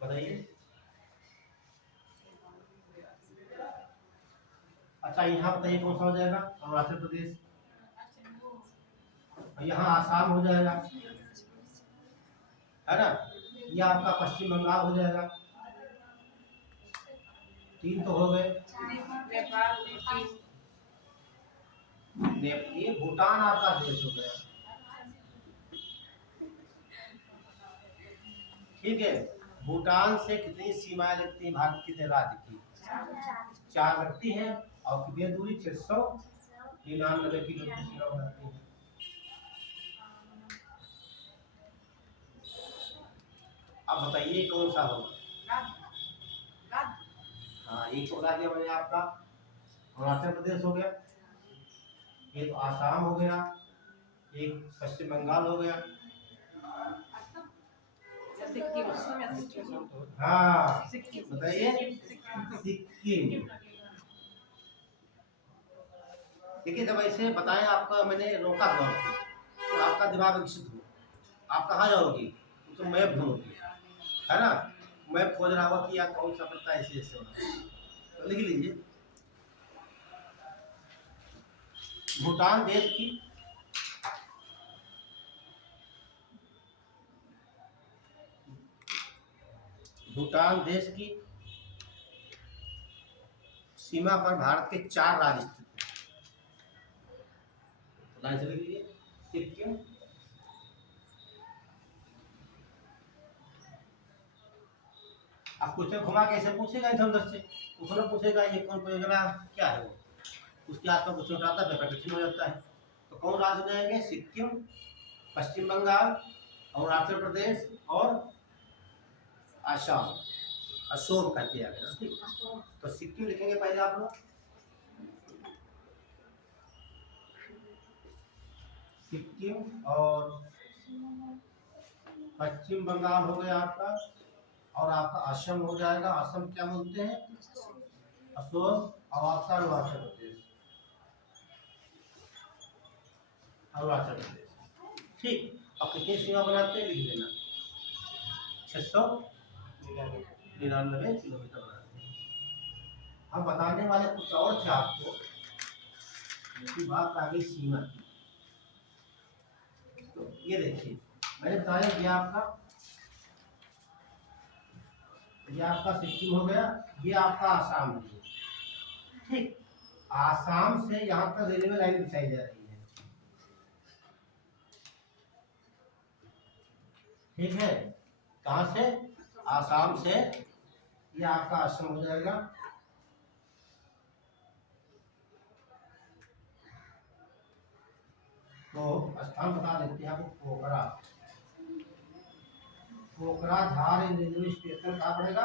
बताइए? अच्छा यहाँ बताइए कौन सा हो जाएगा, अरुणाचल प्रदेश। और यहाँ आसाम हो जाएगा, है ना? ये आपका पश्चिम बंगाल हो जाएगा। 3 तो हो गए। ये भूटान आपका देश हो गया, ठीक है। भूटान से कितनी सीमाएं लगती हैं भारत के राज्य की? 4 लगती हैं। और कितनी दूरी? 699 किलोमीटर सीमा बनाती है। अब बताइए कौन सा होगा? हाँ, एक तो बता दिया मैंने आपका अरुणाचल प्रदेश हो गया, एक आसाम हो गया, एक पश्चिम बंगाल हो गया। हाँ बताइए, सिक्किम। देखिए जब ऐसे बताएं आपका, मैंने रोका तो आपको, तो आपका दिमाग विकसित हो, आप कहाँ जाओगी? तो मैप ढूंढोगी, है ना? मैप खोज रहा होगा कि यार कौन सा पड़ता है, ऐसे ऐसे होना। तो लिख लीजिए भूटान देश की सीमा पर भारत के 4 राज्य स्थित हैं। लिख लीजिए सिक्किम, अब क्वेश्चन घुमा के ऐसे पूछेगा इधर उधर से, उसने पूछेगा ये कौन परियोजना क्या है, वो उसके आसपास क्वेश्चन उठाता है, पेपर कठिन हो जाता है। तो कौन राज्य हो जाएंगे? सिक्किम, पश्चिम बंगाल, अरुणाचल प्रदेश और आसाम, असोम कहते हैं। तो सिक्किम लिखेंगे पहले आप लोग, सिक्किम, और पश्चिम बंगाल हो गया आपका, और आपका असम हो जाएगा। असम क्या बोलते हैं? असोम। और आपका अरुणाचल प्रदेश, ठीक। और कितनी सीमा बनाते हैं लिख लेना, 699 किलोमीटर बनाते हैं। हम बताने वाले कुछ और थे आपको, लेकिन बात आ गई सीमा की। तो ये देखिए मैंने बताया ये आपका सिक्किम हो गया, ये आपका आसाम हो गया, ठीक। आसाम से यहाँ तक रेलवे लाइन बिछाई जा रही है, ठीक है। कहाँ से? आसाम से। ये आपका असम हो जाएगा, तो स्थान बता देते हैं आपको, कोकराझार रेलवे स्टेशन कहाँ पड़ेगा?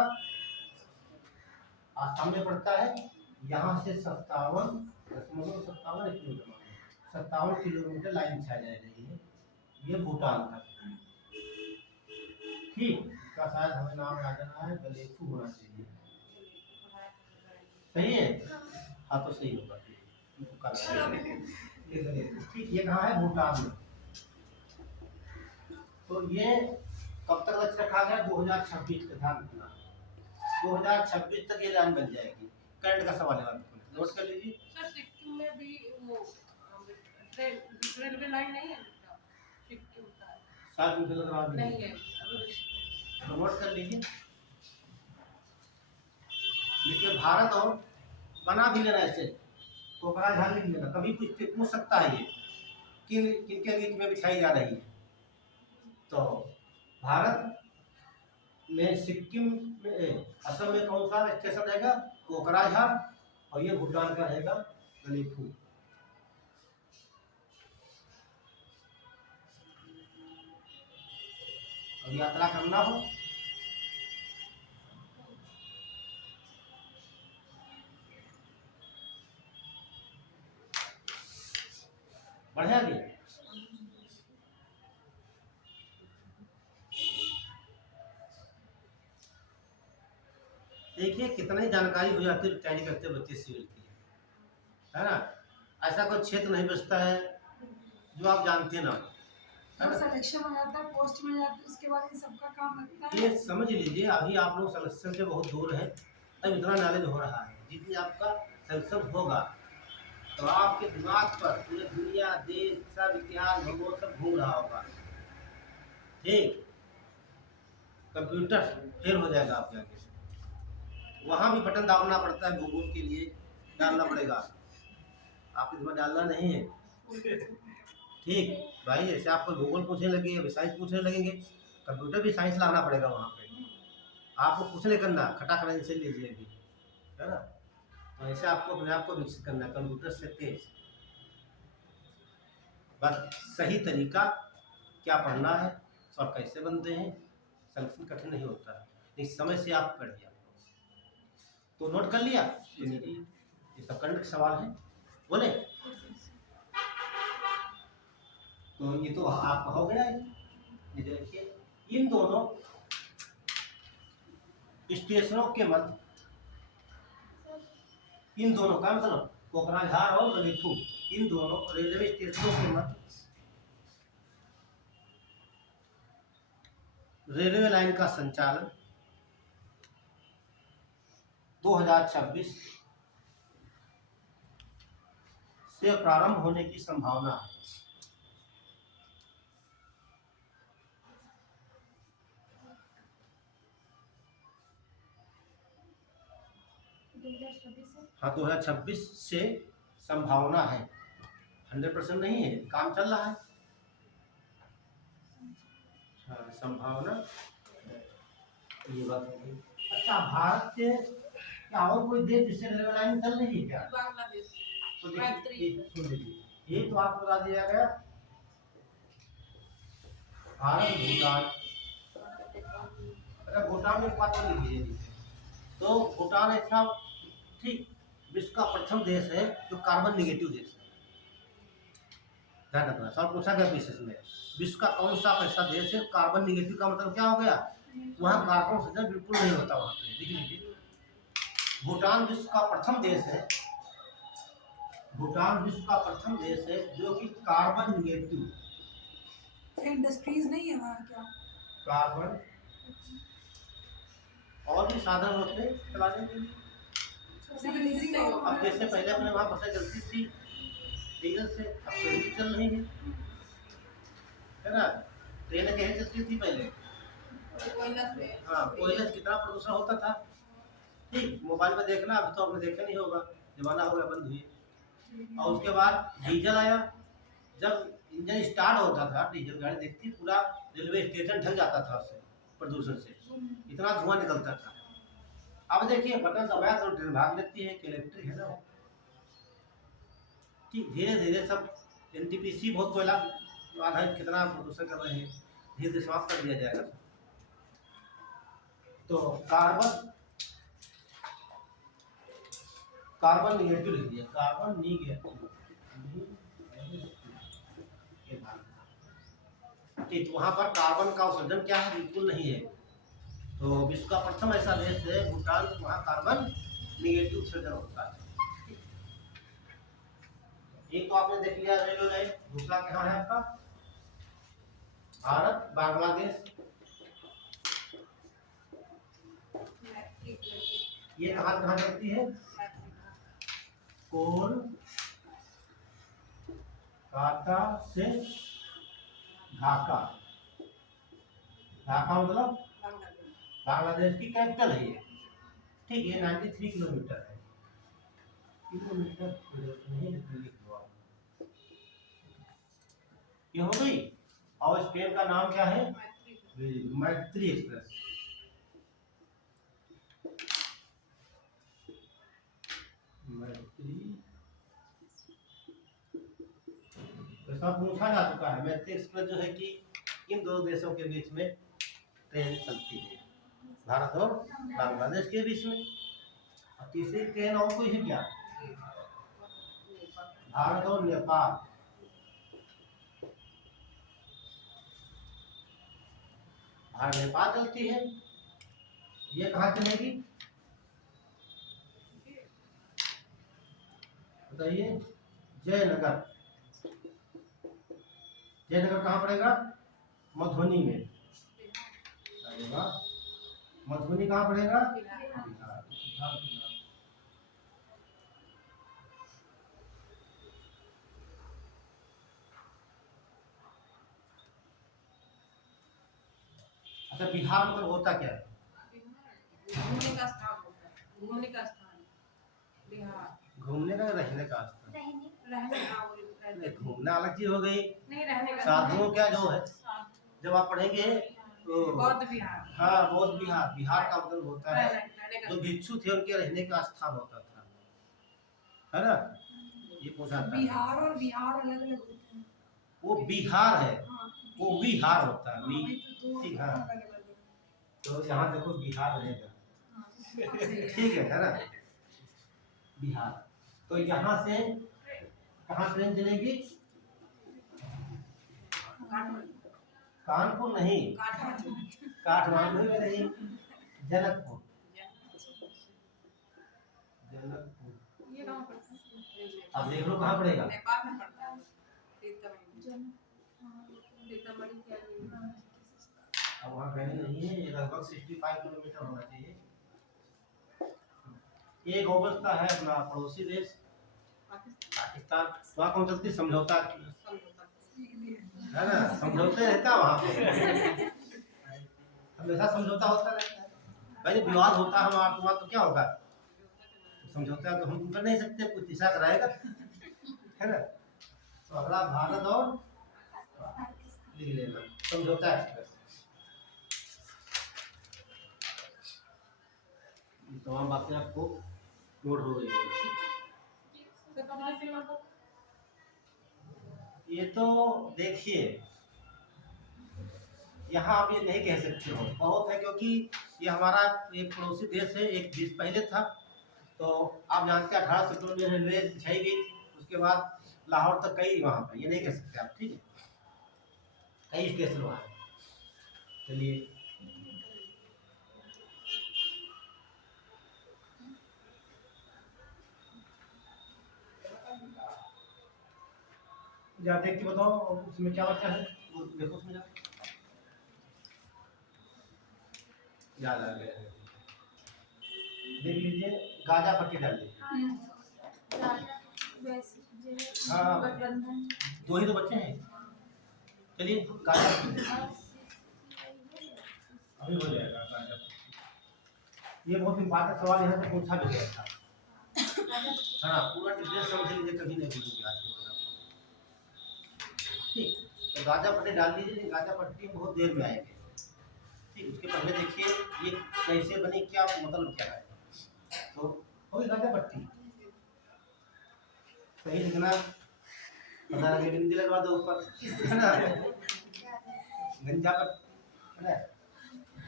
आसाम में पड़ता है। यहाँ से 57 किलोमीटर लाइन बिछाई जा रही है, ये भूटान का, ठीक। इसका शायद हमें नाम याद रखना है, गलेफू होना चाहिए, सही है? हाँ तो सही होगा, ठीक। ये कहाँ है? भूटान में। तो ये कब तक लक्ष्य रखा गया? 2026 का, ध्यान रखना, 2026 तक ये लाइन बन जाएगी। करंट का सवाल है, नोट कर लीजिए। सर सिक्किम में भी वो रेलवे लाइन नहीं है सिक्किम का? शायद मुझे लग रहा नहीं है, तो नोट कर लीजिए। लेकिन भारत और बना भी लेना ऐसे, कोकराझार लिख लेना, कभी पूछ सकता है ये किन किनके बीच में बिछाई जा रही है। तो भारत में सिक्किम में, असम में कौन सा स्टेशन रहेगा? कोकराझार। और ये भूटान का रहेगा गलीफू। और यात्रा करना हो बढ़िया जी। देखिए कितनी जानकारी हो जाती है तैयारी करते बच्चे सिविल की, है ना। ऐसा कोई क्षेत्र नहीं बचता है जो आप जानते ना हो, है जब ना। सिलेक्शन हो जाता है, पोस्ट में जाता है, उसके बाद इन सबका काम लगता है। ये समझ लीजिए अभी आप लोग सिलेक्शन से बहुत दूर हैं, तब इतना नॉलेज हो रहा है। जितनी आपका सिलेक्शन होगा तो आपके दिमाग पर पूरे दुनिया देश सब इतिहास भूगोल सब घूम रहा होगा, ठीक। कंप्यूटर फेल हो जाएगा आपके आगे। वहाँ भी बटन दाबना पड़ता है भूगोल के लिए, डालना पड़ेगा, आपके दिमाग डालना नहीं है, ठीक भाई। जैसे आपको भूगोल पूछने लगे अभी साइंस पूछने लगेंगे, कंप्यूटर भी साइंस लाना पड़ेगा वहाँ पे। आपको कुछ नहीं करना, खटा खटा से लीजिए अभी, है ना। तो ऐसे आपको अपने आप को विकसित करना है कंप्यूटर से तेज। बस सही तरीका क्या पढ़ना है, सब कैसे बनते हैं, सिलेक्शन कठिन नहीं होता है, लेकिन समय से आप पढ़िए। तो नोट कर लिया ये सब करंट के सवाल हैं, बोले। तो ये तो आपका हो गया। ये देखिए इन दोनों स्टेशनों के मध्य, इन दोनों का मतलब कोकराझार और गलीफू, इन दोनों रेलवे स्टेशनों के मध्य रेलवे लाइन का संचालन 2026 से प्रारंभ होने की संभावना है। हाँ 2026 से संभावना है, 100% नहीं है, काम चल रहा है। हाँ संभावना ये बात है। अच्छा भारत के क्या और कोई देश जिससे रेलवे लाइन चल रही है क्या? बांग्लादेश। तो देखिए सुन लीजिए, ये तो आपको बता दिया गया भारत भूटान। अगर भूटान में बात कर लीजिए तो भूटान ऐसा ठीक विश्व का प्रथम देश है जो कार्बन निगेटिव देश है। ध्यान रखना, सब पूछा गया विशेष में विश्व का कौन सा ऐसा देश है कार्बन निगेटिव का मतलब क्या हो गया, वहाँ कार्बन उत्सर्जन बिल्कुल नहीं होता वहाँ पे। देख लीजिए भूटान विश्व का प्रथम देश है, भूटान विश्व का प्रथम देश है जो कि कार्बन निगेटिव। इंडस्ट्रीज नहीं है वहाँ क्या? कार्बन और भी साधन होते चलाने के लिए। अब जैसे पहले अपने वहाँ बसें चलती थी डीजल से, अब सीएनजी चल रही है ना। ट्रेन कहीं चलती थी पहले, हाँ कोयला से कितना प्रदूषण होता था, ठीक। मोबाइल में देखना, अभी तो आपने देखा नहीं होगा, जमाना हो गया बंद हुई। और उसके बाद डीजल आया, जब इंजन स्टार्ट होता था डीजल गाड़ी देखती पूरा रेलवे स्टेशन ढक जाता था उससे, प्रदूषण से इतना धुआं निकलता था। अब देखिए बटन दबाया तो ट्रेन भाग लेती है, इलेक्ट्रिक है ना। ठीक धीरे धीरे सब एनटीपीसी बहुत कोयला आधारित कितना प्रदूषण कर रहे हैं, धीरे धीरे समाप्त कर दिया जाएगा। तो कार्बन निगेटिव लिख दिया, कार्बन निगेटिव। ठीक वहां पर कार्बन का उत्सर्जन क्या है, बिल्कुल नहीं है। तो विश्व का प्रथम ऐसा देश है भूटान, वहाँ कार्बन निगेटिव उत्सर्जन होता है। एक तो आपने देख लिया रेलवे लाइन, दूसरा क्या है आपका भारत बांग्लादेश। ये कहाँ चलती है, कोलकाता से ढाका। ढाका मतलब बांग्लादेश की कैपिटल है ये, ठीक है। 93 किलोमीटर है, किलोमीटर नहीं लिख दो आप। ये हो गई। और इस ट्रेन का नाम क्या है, मैत्री एक्सप्रेस। मैत्री सब पूछा जा चुका है। मैत्री एक्सप्रेस जो है कि इन दो देशों के बीच में ट्रेन चलती है, भारत और बांग्लादेश के बीच में। और तीसरी ट्रेन और कोई है क्या? भारत और नेपाल। भारत नेपाल चलती है। ये कहाँ चलेगी बताइए? जयनगर। जयनगर कहाँ पड़ेगा? मधुबनी में। अरे वाह, मधुबनी कहाँ पड़ेगा? बिहार। बिहार। अच्छा, बिहार मतलब होता क्या है? घूमने का स्थान होता है, घूमने का स्थान बिहार। घूमने का, रहने का स्थान? रहने का वो रहते थे। घूमना अलग चीज हो गई। नहीं रहने का साधुओं क्या जो है, जब आप पढ़ेंगे तो बौद्ध विहार। हाँ, बौद्ध विहार। बिहार का मतलब होता है रहने का जो भिक्षु थे उनके रहने का स्थान होता था, है ना? ये पूछा था। बिहार और बिहार अलग अलग होते हैं। वो बिहार है, हाँ, वो विहार होता है। वही तो दो ठीक है। अलग अलग है। तो यहाँ देखो बिहार रहेगा, हाँ, सही है। ठीक है ना? बिहार। तो यहाँ से कहाँ ट्रेन चलेगी? कानपुर नहीं, काठमांडू में नहीं, जनकपुर। जनकपुर। ये कहाँ पड़ता है? अब देख लो कहाँ पड़ेगा। नेपाल में पड़ता है। सीतामढ़ी क्या है? अब वहाँ कहीं नहीं है, ये लगभग 65 किलोमीटर होना चाहिए। एक और बचता है अपना पड़ोसी देश पाकिस्तान। वहाँ कौन चलती? समझौता, है ना? समझौते रहता वहाँ पे, हमेशा समझौता होता रहता है। भाई जब विवाद होता है हमारा तुम्हारा तो क्या होगा? समझौता तो हम कर नहीं सकते, कुछ दिशा कराएगा, है ना? तो अगला भारत और लिख लेना, समझौता एक्सप्रेस। तमाम बातें आपको नोट हो गई है। ये तो देखिए, यहाँ आप ये नहीं कह सकते हो, बहुत है, क्योंकि ये हमारा एक पड़ोसी देश है। एक देश पहले था, तो आप जानते हैं 18 सितंबर में रेलवे बिछाई गई, उसके बाद लाहौर तक कई वहाँ पर, ये नहीं कह सकते आप, ठीक है? कई स्टेशन वहाँ है। चलिए, जा देख के बताओ उसमें क्या बचा है, वो देखो उसमें जा। याद आ गया है, देख लीजिए, गाजा पट्टी डाल लीजिए। हाँ, दो ही तो बच्चे हैं। चलिए गाजा पट्टी अभी हो जाएगा। गाजा पट्टी ये बहुत इम्पोर्टेंट सवाल यहाँ से पूछा भी गया था। हाँ, पूरा डिटेल समझ लीजिए, कभी नहीं भूलेंगे आज के बाद। ठीक, तो गाजा पट्टी डाल दीजिए। गाजा पट्टी बहुत देर में आएगी, ठीक। उसके पहले देखिए ये कैसे बनी, क्या मतलब क्या है। तो होगी गाजा पट्टी, सही लिखना, पता लगे बिंदी लगवा दो ऊपर, है ना? गंजा पर, है ना?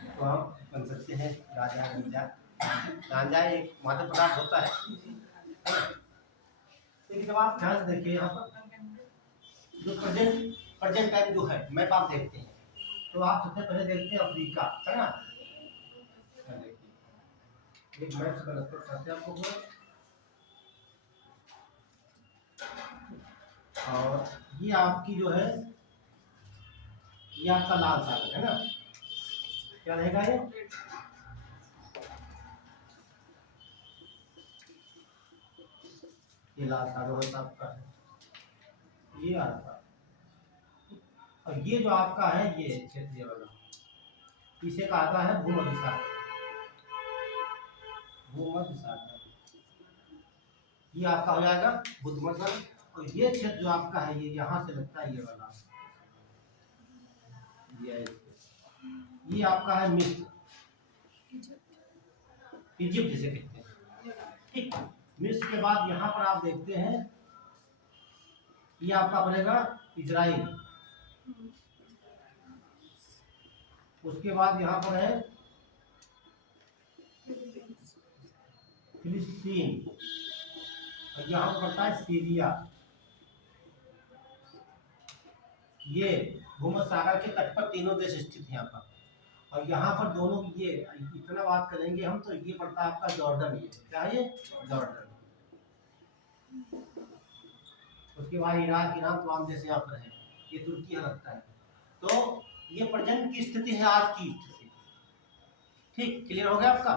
तो हम बन सकते हैं गाजा, गंजा। गांजा एक मादक पदार्थ होता है ना? लेकिन जब आप ध्यान से देखिए यहाँ पर जो प्रेजेंट टाइम जो है मैप आप देखते हैं, तो आप सबसे पहले देखते हैं अफ्रीका, है ना? एक मैप से गलत करते हैं आपको पूरा। और ये आपकी जो है, ये आपका लाल सागर, है ना? क्या रहेगा ये लाल सागर होता आपका है, ये आपका। और ये जो आपका है ये क्षेत्रीय वाला, इसे कहता है भूमध्य सागर। भूमध्य सागर ये आपका हो जाएगा भूमध्य सागर। और ये क्षेत्र जो आपका है ये यहाँ से लगता है, ये वाला ये आपका है मिस्र, इजिप्ट जिसे कहते हैं, ठीक। मिस्र के बाद यहाँ पर आप देखते हैं ये आपका बनेगा इजराइल। उसके बाद यहाँ पर है फिलिस्तीन, और यहाँ पर पड़ता है सीरिया। ये भूमध्य सागर के तट पर तीनों देश स्थित हैं यहाँ पर। और यहाँ पर दोनों ये इतना बात करेंगे हम, तो ये पड़ता है आपका जॉर्डन। ये क्या है? ये जॉर्डन। उसके बाद इराक, ईरान, तमाम देश यहाँ पर है। ये तुर्की यहाँ लगता है। तो ये प्रेजेंट की स्थिति है, आज की स्थिति। ठीक, क्लियर हो गया आपका?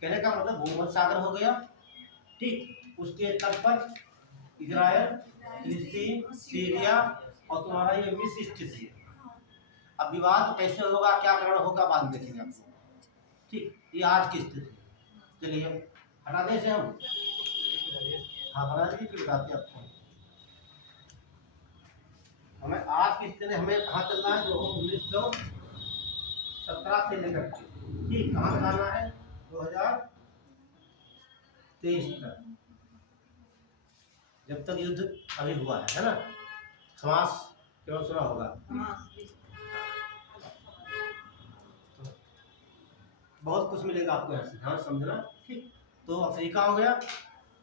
कहने का मतलब भूमध्य सागर हो गया, ठीक, उसके तट पर इजराइल, फिलिस्तीन, सीरिया और तुम्हारा ये मिस्र स्थित है। अब विवाद कैसे होगा, क्या कारण होगा, बाद में देखेंगे आपको। ठीक, ये आज की स्थिति। चलिए हटा दें इसे हम। हाँ बना दीजिए, फिर बताते हैं आपको। हमें आज की स्थिति हमें कहाँ चलना है? जो 1917 से लेकर के, ठीक, कहाँ लगाना है? 2023 तक, जब तक युद्ध अभी हुआ है ना। हमास क्यों सुना होगा? बहुत कुछ मिलेगा आपको यहाँ से, ध्यान समझना। ठीक, तो अफ्रीका हो गया,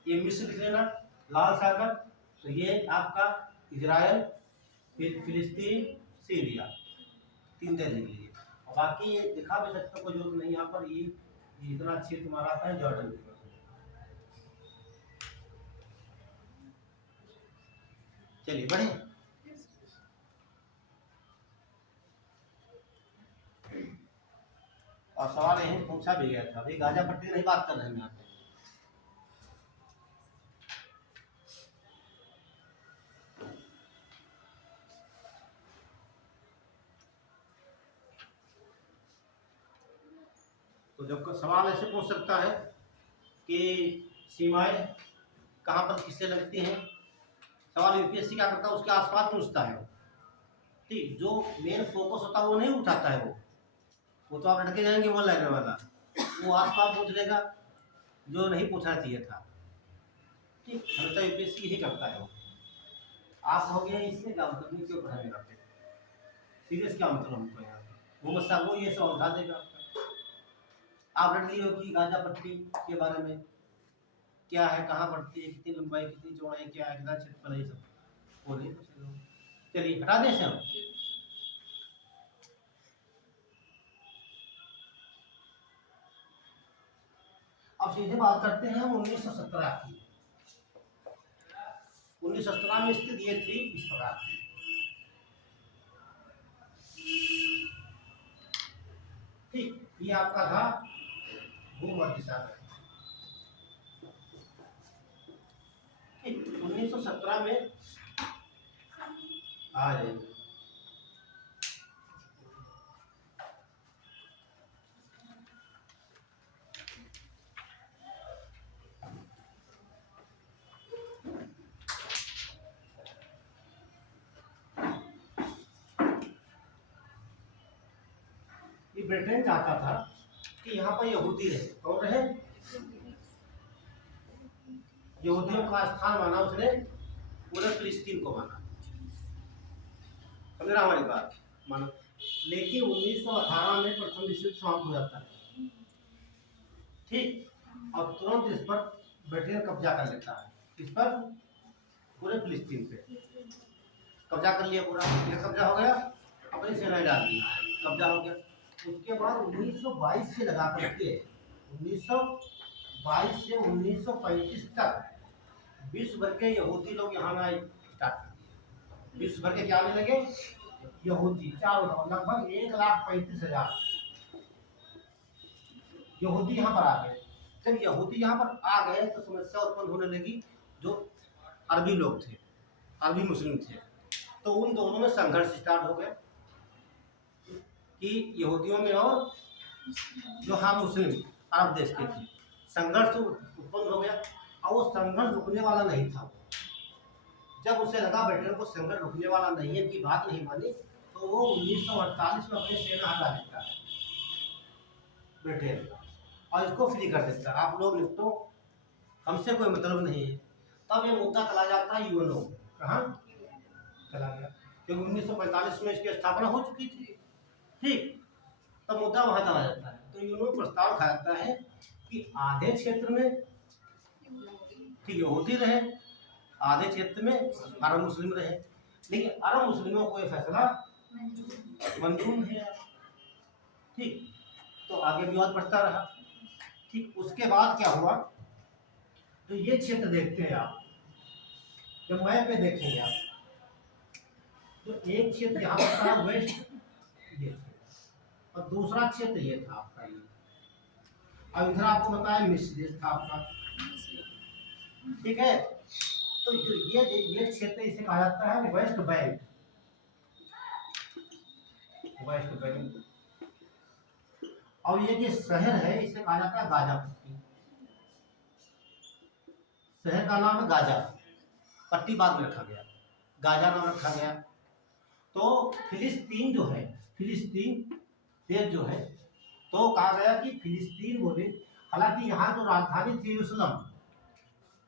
ये मिस्र लिख लेना, लाल सागर, तो ये आपका इजराइल, फिलिस्तीन, सीरिया, 3 देश लिख लीजिए। और बाकी ये दिखा भी सकते हो, कोई जरूरत नहीं यहाँ पर। ये इतना क्षेत्र तुम्हारा आता है जॉर्डन के। चलिए बढ़े। और सवाल यही पूछा भी गया था, अभी गाजा पट्टी नहीं बात कर रहे हैं यहाँ पे। तो जब सवाल ऐसे पूछ सकता है कि सीमाएं कहाँ पर किससे लगती हैं, सवाल यूपीएससी क्या करता है, उसके आसपास पूछता है। ठीक, जो मेन फोकस होता है वो नहीं उठाता है, वो तो आप लटके जाएंगे वो लगने वाला, वो आसपास पूछ लेगा जो नहीं पूछना चाहिए था। ठीक, हमेशा यूपीएससी ही करता है वो। आप हो गया इससे क्या मतलब, नहीं क्यों पढ़ाएंगे यहाँ पे, सीरियस क्या मतलब हमको यहाँ पे, वो बस वो ये सब उठा देगा। आप रट लियो कि गाजा पट्टी के बारे में क्या है, कहाँ पड़ती है, कितनी लंबाई, कितनी चौड़ाई, क्या है, कितना क्षेत्रफल, ये सब वो नहीं पूछेगा। चलिए हटा दें इसे हम। अब सीधे बात करते हैं 1917 की। 1917 में स्थिति ये थी इस प्रकार की। ठीक, ये आपका था भूमध्य सागर। ठीक, 1917 में आ जाएंगे। ब्रिटेन चाहता था कि यहाँ पर यहूदी रहे। कौन रहे? यहूदियों का स्थान माना उसने, पूरे फिलिस्तीन को माना। समझ रहा हमारी बात? मानो। लेकिन 1918 में प्रथम विश्व युद्ध समाप्त हो जाता है। ठीक, और तुरंत इस पर ब्रिटेन कब्जा कर लेता है। इस पर पूरे फिलिस्तीन पे कब्जा कर लिया पूरा। ये कब्जा हो गया, अपनी सेनाएं डाल दी, कब्जा हो गया। उसके बाद 1922 से लगा करके 1922 से 1935 तक विश्व भर के यहूदी लोग यहाँ आए स्टार्ट कर दिए। विश्व भर के क्या आने लगे? यहूदी, चारों लगभग 1,35,000 यहूदी यहाँ पर आ गए। जब यहूदी यहाँ पर आ गए तो समस्या उत्पन्न होने लगी। जो अरबी लोग थे, अरबी मुस्लिम थे, तो उन दोनों में संघर्ष स्टार्ट हो गया कि यहूदियों में और जो हाँ मुस्लिम अरब देश के थे, संघर्ष उत्पन्न हो गया। और वो संघर्ष रुकने वाला नहीं था। जब उसे लगा ब्रिटेन को संघर्ष रुकने वाला नहीं है, की बात नहीं मानी, तो वो 1948 में अपनी सेना हटा देता है ब्रिटेन, और इसको फ्री कर देता है, आप लोग निपटो, हमसे कोई मतलब नहीं है। तब ये मुद्दा चला जाता है यूएनओ। कहाँ चला गया? क्योंकि 1945 में इसकी स्थापना हो चुकी थी। ठीक, तब मुद्दा वहां चला जाता है। तो यूनो प्रस्ताव रखा जाता है कि आधे क्षेत्र में ठीक यहूदी रहे, आधे क्षेत्र में अरब मुस्लिम रहे, लेकिन अरब मुस्लिमों को यह फैसला मंजूर नहीं है। ठीक, तो आगे विवाद बढ़ता रहा। ठीक, उसके बाद क्या हुआ, तो ये क्षेत्र देखते हैं आप, जब मैप पे देखेंगे आप, तो एक क्षेत्र यहाँ पर था वेस्ट, ये क्षेत्र, और दूसरा क्षेत्र ये था आपका ये। अब इधर आपको बताया मिस्र देश था आपका। ठीक है, तो ये क्षेत्र इसे कहा जाता है वेस्ट बैंक। वेस्ट बैंक, और ये जो शहर है इसे कहा जाता है गाजा पट्टी। शहर का नाम है गाजा, पट्टी बाद में रखा गया, गाजा नाम रखा गया। तो फिलिस्तीन जो है, फिलिस्तीन देश जो है, तो कहा गया कि फिलिस्तीन बोले, हालांकि यहाँ जो राजधानी थी यरूशलेम,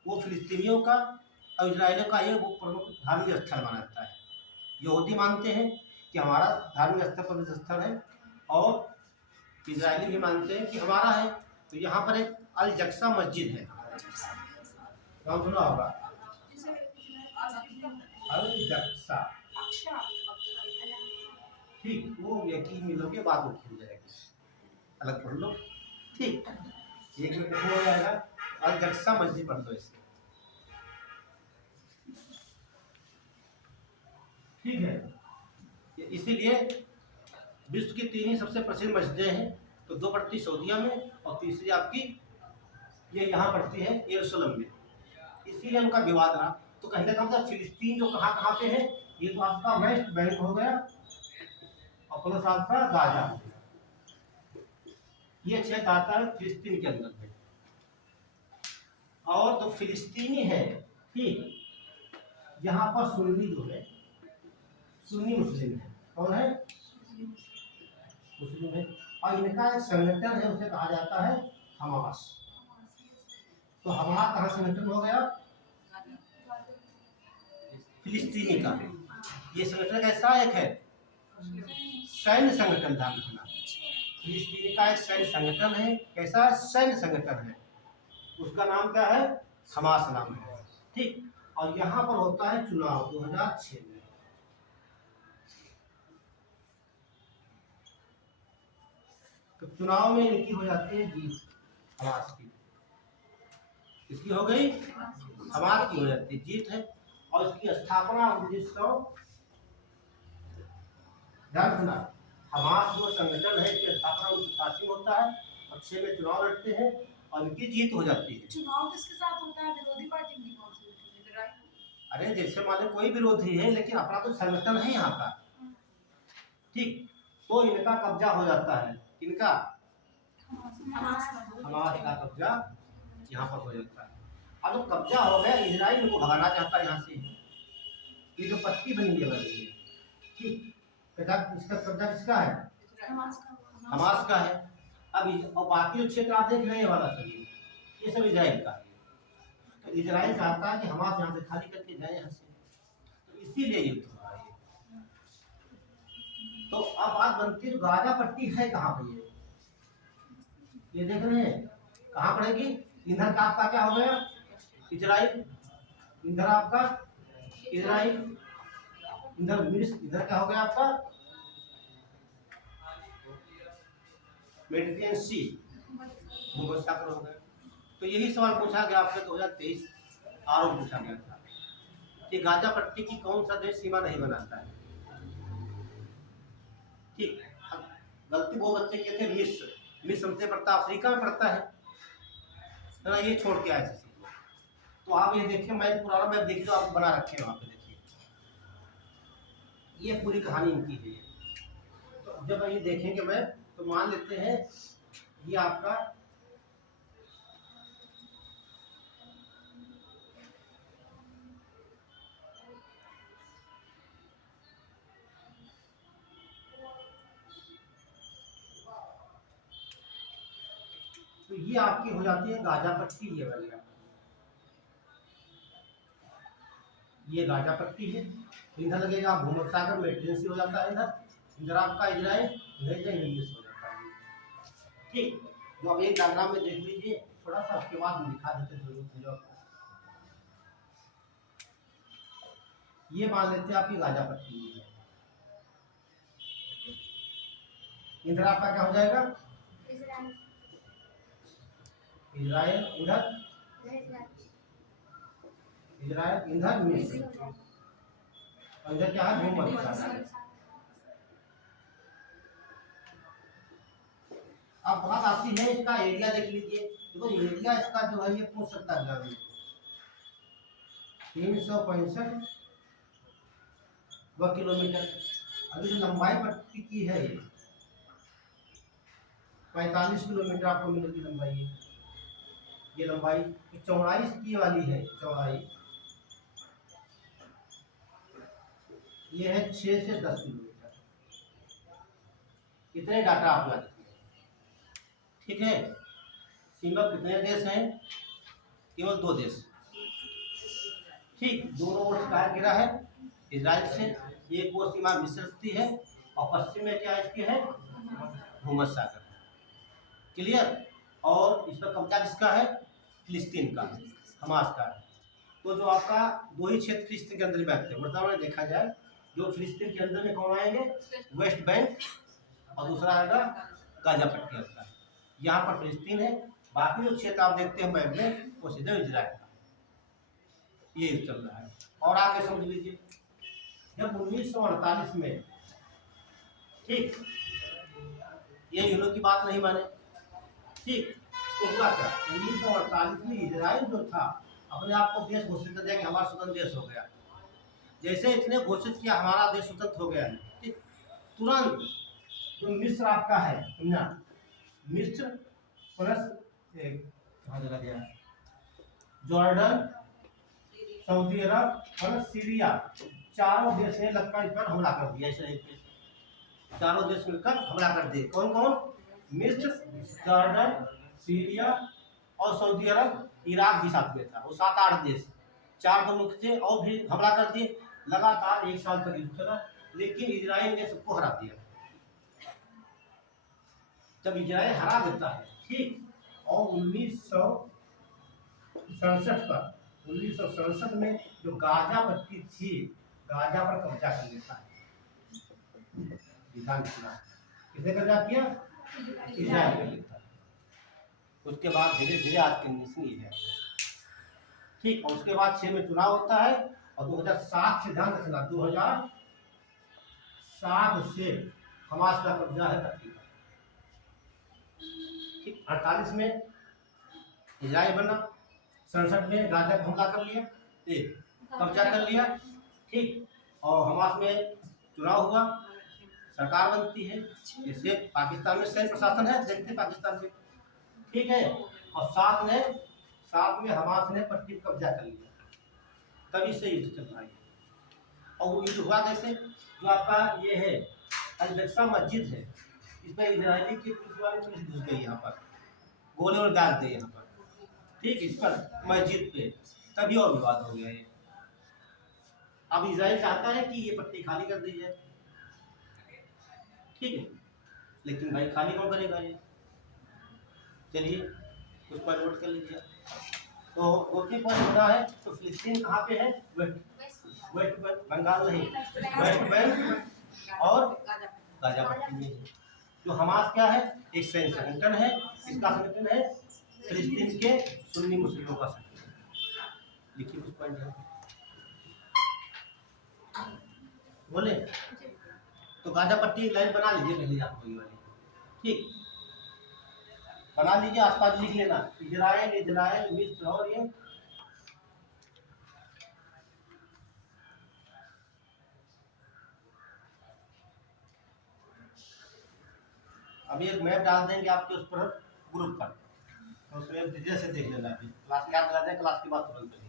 वो फिलिस्तीनियों का और इजराइलियों का ये वो प्रमुख धार्मिक स्थल माना जाता है। यहूदी मानते हैं कि हमारा धार्मिक स्थल पवित्र स्थल है, और इजरायली भी मानते हैं कि हमारा है। तो यहाँ पर एक अल जक्सा मस्जिद है, नाम सुना होगा, अल जक्सा। ठीक, वो यकीन मिलोगे बात वो खुल जाएगी, अलग पढ़ लो। ठीक, एक में हो जाएगा, अल जक्सा मस्जिद पढ़ लो इसको। ठीक है, इसीलिए विश्व की 3 ही सबसे प्रसिद्ध मस्जिदें हैं। तो 2 पड़ती सऊदीया में, और तीसरी आपकी ये यहाँ पड़ती है यरूशलेम में। इसीलिए उनका विवाद रहा। तो कहने का मतलब फिलिस्तीन जो कहाँ कहाँ पे है, ये तो आपका वेस्ट बैंक हो गया, और प्लस आपका गाजा हो गया। ये क्षेत्र आता है फिलिस्तीन के अंदर में। और जो फिलिस्तीनी है, ठीक, यहाँ पर सुन्नी जो है, सुन्नी मुस्लिम है। कौन है? मुस्लिम है। और इनका एक संगठन है, उसे कहा जाता है हमास। तो हमारा कहाँ संगठन हो गया? फिलिस्तीनी का। ये संगठन कैसा एक है? सैन्य संगठन। ध्यान रखना, फिलिस्तीनी का एक सैन्य संगठन है। कैसा सैन्य संगठन है? उसका नाम क्या है? हमास नाम है। ठीक, और यहाँ पर होता है चुनाव 2006 में। तो चुनाव में इनकी हो जाती है जीत, हमास की। इसकी हो गई, हमास की हो जाती है जीत है। और इसकी स्थापना 1900, ध्यान रखना, हमास जो संगठन है इसकी स्थापना 1987 में होता है, और 6 में चुनाव लड़ते हैं और इनकी जीत हो जाती है। चुनाव किसके साथ होता है? विरोधी पार्टी की कौन सी होती है? अरे जैसे मान लो कोई विरोधी है, लेकिन अपना तो संगठन है यहाँ का। ठीक, तो इनका कब्जा हो जाता है। इनका हमास का कब्जा यहाँ पर हो जाता है। अब तो कब्जा हो गया, इजराइल को भगाना चाहता है यहाँ से। ये जो पट्टी बनी है बनी है, ठीक, इसका कब्जा किसका है? हमास का है। अब और बाकी जो क्षेत्र आप देख रहे हैं वाला सभी, ये सब इजराइल का है। तो इजराइल चाहता है कि हमास यहाँ से खाली करके जाए यहाँ से, तो इसीलिए युद्ध हो रहा है। तो अब बात बनती है, गाजा पट्टी है कहाँ पे? ये देख रहे हैं कहाँ पड़ेगी? इधर का आपका क्या हो गया? इजराइल। इधर आपका इजराइल, इधर मिस्र, इधर क्या हो गया आपका? मेडिटेरियन सी, भूमध्यसागर हो गया। तो यही सवाल पूछा गया आपसे 2023 आरोप पूछा गया था कि गाजा पट्टी की कौन सा देश सीमा नहीं बनाता है। ठीक, गलती वो बच्चे के थे मिस्र। मिस्र हमसे पड़ता अफ्रीका में पड़ता है ना, ये छोड़ के आए थे। तो आप ये देखिए, मैं पुराना मैप देखिए, तो आप बना रखे वहाँ पे देखिए, ये पूरी कहानी इनकी है। तो जब ये देखेंगे मैप, तो मान लेते हैं ये आपका तो ये आपकी हो जाती है गाजा पट्टी। ये वाली ये गाजा पट्टी है। इधर लगेगा भूमध्य सागर में टेंसी हो जाता है, इधर आपका इजराइल, इधर यूएस हो जाता है। ठीक, जो अब एक डायग्राम में देख लीजिए थोड़ा सा, उसके बाद हम दिखा देते हैं जो आपको। ये मान लेते हैं आपकी गाजा पट्टी है। इधर आपका क्या हो जाएगा, इजराइल, इधर इजराइल, इधर मिस्र, और इधर क्या है भूमध्य सागर। अब बात आती है इसका एरिया देख लीजिए। देखो एरिया इसका जो है ये पूछ सकता है 365 वर्ग किलोमीटर। अभी जो लंबाई पट्टी की है ये 45 किलोमीटर आपको मिलेगी लंबाई। ये लंबाई चौड़ाई की वाली है, चौड़ाई ये है 6 से 10 किलोमीटर। इतने डाटा आप याद रखिए, ठीक है। सीमा कितने देश हैं, केवल 2 देश, ठीक। दोनों ओर से घिरा है इजराइल से, एक ओर सीमा मिस्र की है और पश्चिम में क्या इसके है भूमध्य सागर, क्लियर। और इस पर कब्जा किसका है, फिलिस्तीन का, हमास का। तो जो आपका 2 ही क्षेत्र फिलिस्तीन के अंदर में आते हैं वर्तमान में देखा जाए। जो फिलिस्तीन के अंदर में कौन आएंगे, वेस्ट बैंक, और दूसरा आएगा गाजा पट्टी आता है। यहाँ पर फिलिस्तीन है, बाकी जो क्षेत्र आप देखते हैं मैप में वो सीधे इजराइल का, ये चल रहा है। और आगे समझ लीजिए, जब 1948 में, ठीक, ये यूरो की बात नहीं माने, ठीक, तो हुआ क्या 1948 में इजराइल जो था अपने आप को देश घोषित कर दिया कि हमारा स्वतंत्र देश हो गया। जैसे इसने घोषित किया हमारा देश स्वतंत्र हो गया है, ठीक, तुरंत जो मिस्र आपका है ना, मिस्र प्लस कहाँ चला गया, जॉर्डन, सऊदी अरब प्लस सीरिया, चारों देश ने लगकर इस पर हमला कर दिया। ऐसे चारों देश मिलकर हमला कर दिए। कौन कौन, मिस्र, जॉर्डन, सीरिया और सऊदी अरब, इराक भी साथ में था। वो 7-8 देश, 4 तो मुख्य थे, और भी हमला कर दिए। लगातार 1 साल तक युद्ध चला, लेकिन इजराइल ने सबको हरा दिया। जब इजराइल हरा देता है, ठीक, और 1967 में जो गाजा पट्टी थी, गाजा पर कब्जा कर लेता है विधान चुनाव। किसने कब्जा किया, इजराइल कर लेता है। उसके बाद धीरे धीरे आज के कंडीशन है, ठीक। और उसके बाद 6 में चुनाव होता है, और 2007 से ध्यान रखना, 2007 से हमास का कब्जा है पट्टी का, ठीक। 48 में इजराइल बना, 67 में गाजा पर हमला कर लिया, कब्जा कर लिया, ठीक। और हमास में चुनाव हुआ, सरकार बनती है। जैसे पाकिस्तान में सैन्य प्रशासन है, देखते पाकिस्तान में, ठीक है। और साथ में हमास ने पट्टी पर कब्जा कर लिया, तभी से युद्ध चल रहा है। और वो युद्ध हुआ कैसे, जो आपका ये है अल-अक्सा मस्जिद है, इस पर इजरायली की पुलिस वाले पुलिस घुस गई, यहाँ पर गोले और डाल दिए यहाँ पर, ठीक, इस पर मस्जिद पे, तभी और विवाद हो गया ये। अब इजराइल चाहता है कि ये पट्टी खाली कर दी जाए, ठीक है, लेकिन भाई खाली कौन करेगा ये। चलिए उस पर नोट कर लीजिए। तो गोपी पॉइंट होना है, तो फिलिस्तीन कहाँ पे है, वेस्ट बंगाल नहीं, वेस्ट बैंक और गाजा पट्टी में है। जो हमास क्या है, एक सैन्य संगठन है, इसका संगठन है फिलिस्तीन के सुन्नी मुस्लिमों का संगठन। लिखिए कुछ पॉइंट है, बोले। तो गाजा पट्टी लाइन बना लीजिए पहले आप कोई वाली, ठीक, बना लीजिए, आसपास लिख लेना इजराइल, मिस्र और ये अभी एक मैप डाल देंगे आपके उस पर ग्रुप पर, तो उसमें धीरे से देख लेना। अभी क्लास याद दिला दें, क्लास की बात तुरंत करिए।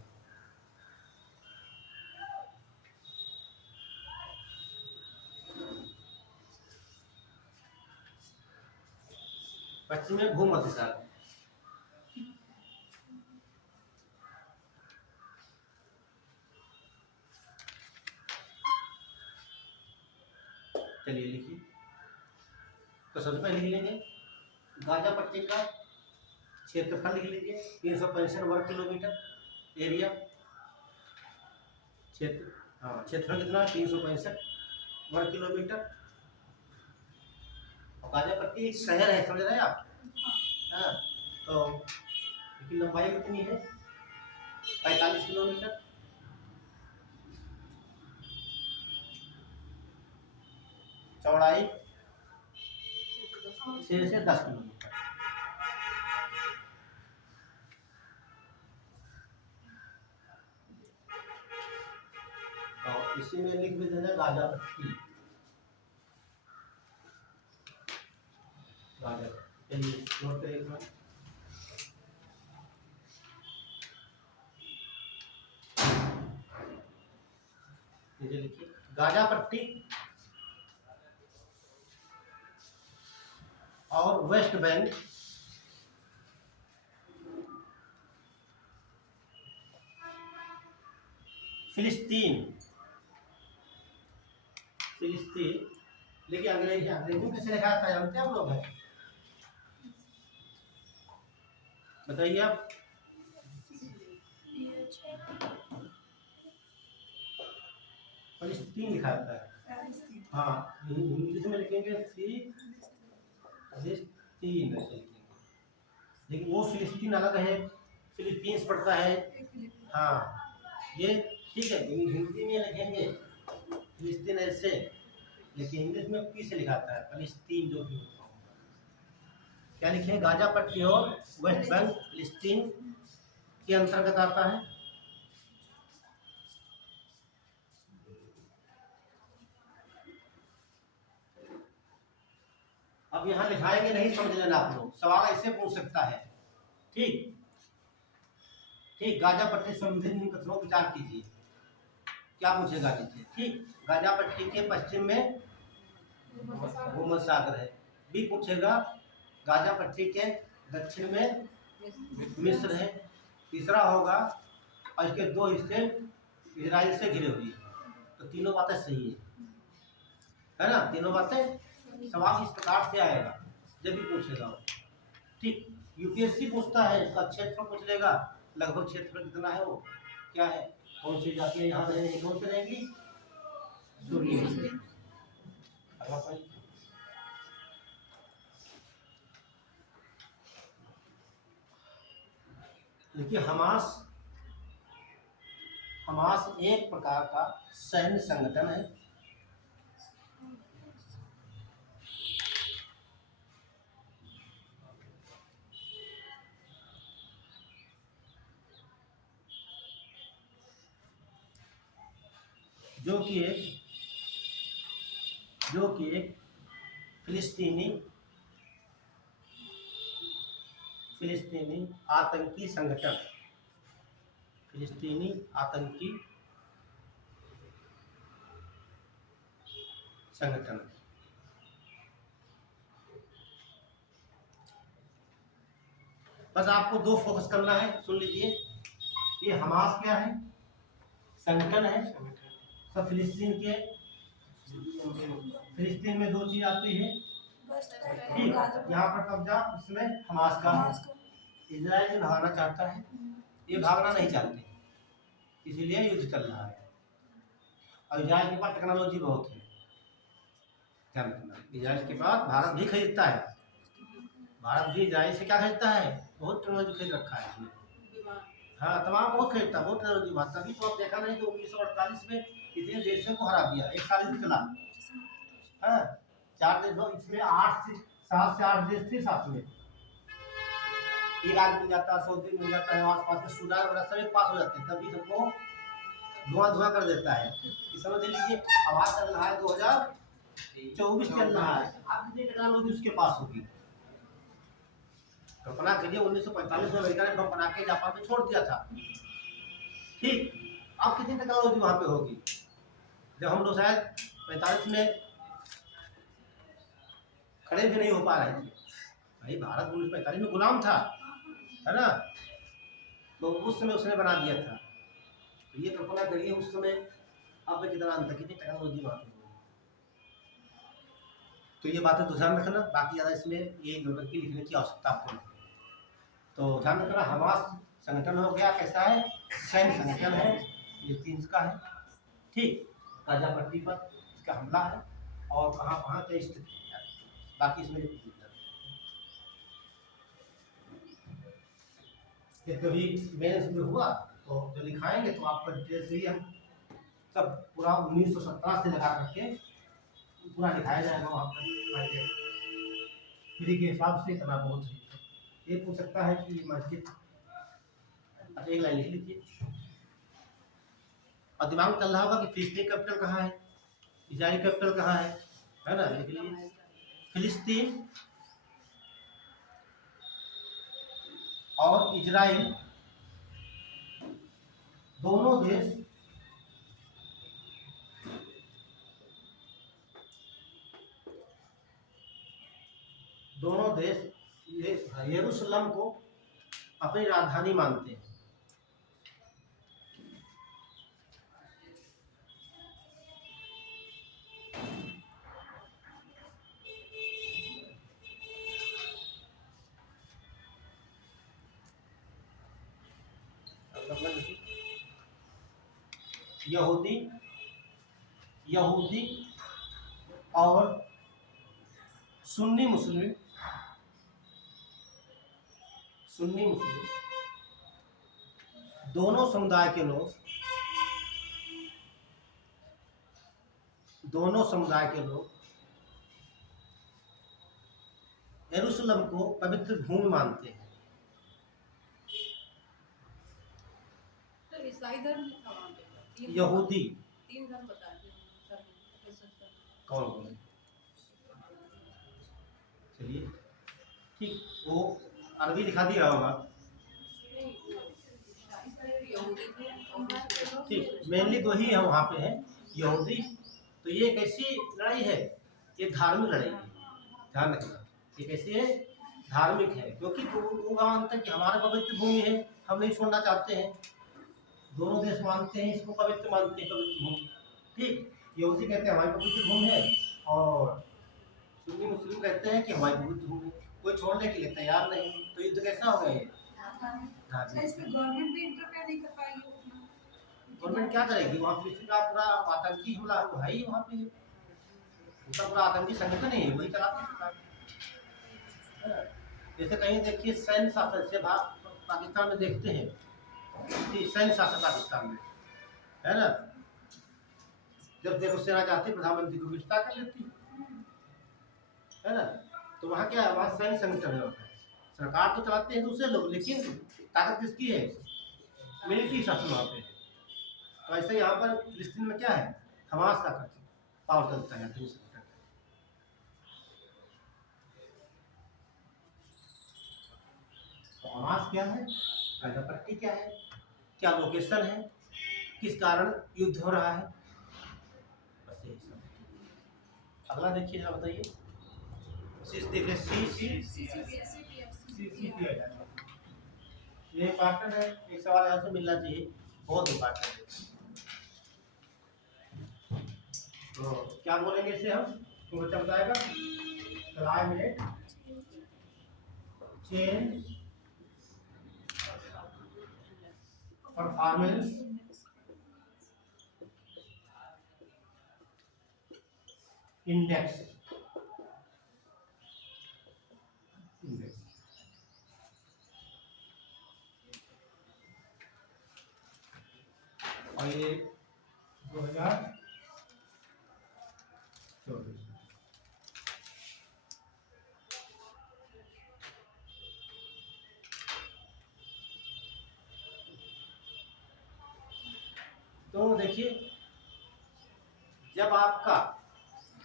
पश्चिम में भूमध्य सागर, चलिए लिखिए। तो सबसे पहले लिख लेंगे गाजा पट्टी का क्षेत्रफल लिख लीजिए 365 वर्ग किलोमीटर एरिया। क्षेत्रफल कितना है 365 वर्ग किलोमीटर। और गाजा पट्टी एक शहर है, समझ रहे हैं आप? हाँ, तो इसकी लंबाई कितनी है 45 किलोमीटर। चौड़ाई 6 से 10 किलोमीटर। और इसी में लिख भी देना गाजा पट्टी। गाजा चलिए नोट करिए एक बार। नीचे लिखिए गाजा पट्टी और वेस्ट बैंक फिलिस्तीन। फिलिस्तीन लेकिन अंग्रेजी में कैसे लिखा था जानते हैं आप लोग? हैं बताइए आप। फिलिस्तीन लिखा जाता है। हाँ, इंग्लिश में लिखेंगे फिलिस्तीन ऐसे लिखेंगे, लेकिन वो फिलिस्तीन अलग है, फिलीपींस पड़ता है। हाँ ये ठीक है, हिंदी में लिखेंगे फिलिस्तीन ऐसे, लेकिन इंग्लिश में पी से लिखाता है फिलिस्तीन जो भी होता है। क्या लिखे? गाजा पट्टी और वेस्ट बैंक फिलिस्तीन के अंतर्गत आता है। अब यहाँ लिखाएंगे नहीं, समझ लेना आप लोग, सवाल ऐसे पूछ सकता है। ठीक ठीक, गाजा पट्टी संबंधी कथनों विचार कीजिए, क्या पूछेगा नीचे। ठीक, गाजा पट्टी के पश्चिम में भूमध्य सागर है। बी पूछेगा गाजा पट्टी के दक्षिण में मिस्र है। तीसरा होगा और इसके दो हिस्से इजराइल से घिरे हुए हैं। तो तीनों बातें सही है ना? तीनों बातें, सवाल इस प्रकार से आएगा जब भी पूछेगा। ठीक, यूपीएससी पूछता है, इसका क्षेत्रफल पूछ लेगा, लगभग क्षेत्रफल कितना है, वो क्या है, कौन सी जातियां यहाँ रहेंगी, कौन से रहेंगी, सूर्य। देखिए हमास एक प्रकार का सैन्य संगठन है जो कि एक फिलिस्तीनी आतंकी संगठन, फिलिस्तीनी आतंकी संगठन। बस आपको दो फोकस करना है, सुन लीजिए। ये हमास क्या है? संगठन है। सब फिलिस्तीन में दो चीज आती है। ठीक, यहाँ पर कब्जा इसमें हमास का है। इजराइल भागना चाहता है, ये भागना नहीं चाहते, इसीलिए युद्ध चल रहा है। और इजराइल के पास टेक्नोलॉजी बहुत है, ध्यान रखना। इजराइल के पास भारत भी खरीदता है, भारत भी इजराइल से क्या खरीदता है, बहुत टेक्नोलॉजी खरीद रखा है इसमें। हाँ, तमाम बहुत खरीदता, बहुत टेक्नोलॉजी भागता। तभी तो आप देखा नहीं तो 1948 में इतने देशों को हरा दिया, एक साल ही चला। हाँ, 4 देश, इसमें 7 से 8 देश थे साथ में। इराक मिल जाता, सऊदी मिल जाता है, आसपास के सूडान वगैरह सभी पास हो जाते हैं, तभी सबको धुआं कर देता है। समझ लीजिए आवाज चल रहा है 2024 चल रहा है, अब कितनी टेक्नोलॉजी उसके पास होगी। कल्पना करिए 1945 में अमेरिका ने बम बना के जापान में छोड़ दिया था। ठीक, अब कितनी टेक्नोलॉजी वहां पे होगी। जब हम लोग शायद 45 में खड़े भी नहीं हो पा रहे थे, भाई भारत 1945 में गुलाम था, है ना? तो उस समय उसने बना दिया था। तो ये कल्पना करिए उस समय अब कितना अंतर, कितनी टेक्नोलॉजी वहां पे। तो ये बातें तो ध्यान रखना, बाकी ज़्यादा इसमें ये गड़बड़ की लिखने की आवश्यकता आपको नहीं है। तो ध्यान रखना, हमास संगठन हो गया, कैसा है, सैन्य संगठन है, ये 3 का है, ठीक। गाजा पट्टी पर इसका हमला है और कहाँ कहाँ क्या स्थिति है, बाकी इसमें ये कभी मेंस में हुआ तो जो लिखाएंगे तो आपको डिटेल से ही हम सब पूरा 1917 से लगा करके पूरा दिखाया जाएगा वहाँ पर फ्री के हिसाब से करना बहुत सही है। ये पूछ सकता है कि मस्जिद, अच्छा एक लाइन लिख लीजिए और दिमाग में चल रहा होगा कि फिलिस्तीन कैपिटल कहाँ है, इजराइल कैपिटल कहाँ है ना, लिख लीजिए फिलिस्तीन और इजराइल दोनों देश ये यरूशलेम को अपनी राजधानी मानते हैं। यहूदी और सुन्नी मुस्लिम दोनों समुदाय के लोग यरूशलेम को पवित्र भूमि मानते हैं। तो ईसाई धर्म था वहाँ पे, यहूदी 3 धर्म बता दिए। कौन बोले, चलिए ठीक, वो अरबी दिखा दिया होगा, ठीक, मेनली तो ही है वहाँ पे है यहूदी। तो ये एक ऐसी लड़ाई है, ये धार्मिक लड़ाई है, ध्यान रखना, ये कैसी है, धार्मिक है, क्योंकि वो मानते हैं कि हमारा पवित्र भूमि है, हम नहीं छोड़ना चाहते हैं। दोनों देश मानते हैं, इसको पवित्र मानते हैं, पवित्र भूमि, ठीक। यहूदी कहते हैं हमारी पवित्र भूमि है और सुन्नी मुस्लिम कहते हैं कि हमारी पवित्र भूमि, कोई छोड़ने के लिए तैयार नहीं। तो युद्ध कैसा हो गया ये, इसमें गवर्नमेंट भी इंटरफेयर नहीं कर पाएगी उतना। गवर्नमेंट क्या करेगी, वहाँ पे का पूरा आतंकी हमला है ही, वहाँ पे उसका पूरा आतंकी संगठन ही है, वही चलाते हैं। जैसे कहीं देखिए सैन्य शासन से पाकिस्तान में देखते हैं कि सैन्य शासन पाकिस्तान में है ना, जब देखो सेना जाती प्रधानमंत्री को गिरफ्तार कर लेती है ना। तो वहाँ क्या है, वहाँ सैन्य संगठन है, सरकार तो चलाते हैं दूसरे लोग, लेकिन ताकत किसकी है, मिलिट्री शासन वहाँ पे है। तो ऐसे यहाँ पर फिलिस्तीन में क्या है, हमास का पावर चलता है। तो हमास क्या है, गाजा पट्टी क्या है, क्या लोकेशन है, किस कारण युद्ध हो रहा है, बस यही सब। अगला देखिए जरा, बताइए देख ये इंपॉर्टेंट है, एक सवाल यहाँ से मिलना चाहिए, बहुत इंपॉर्टेंट है। तो क्या बोलेंगे इसे हम, तो बच्चा बताएगा, क्लाइमेट चेंज परफॉर्मेंस इंडेक्स, और ये 2024। तो देखिए, जब आपका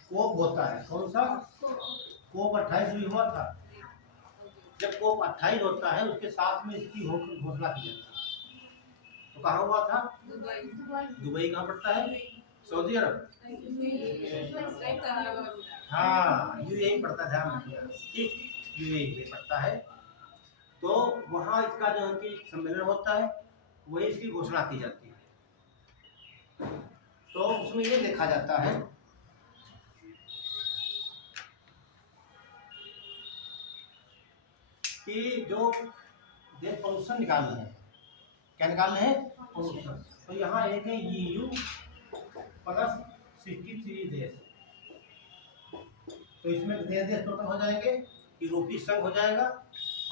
कोप होता है, कौन सा कोप 28 भी हुआ था, जब कोप 28 होता है उसके साथ में इसकी घोषणा की जाती है। तो कहाँ हुआ था, दुबई कहाँ पड़ता है, सऊदी अरब, हाँ यूएई पड़ता है, ध्यान रखिएगा, ठीक, यूएई में पड़ता है। तो वहाँ इसका जो है कि सम्मेलन होता है, वही इसकी घोषणा की जाती है। तो उसमें ये देखा जाता है कि जो देश पोल्यूशन निकाल रहे हैं, क्या निकाल रहे हैं? पोल्यूशन। तो यहाँ एक है EU प्लस 63 देश, तो इसमें कितने देश टोटल हो जाएंगे? यूरोपीय संघ हो जाएगा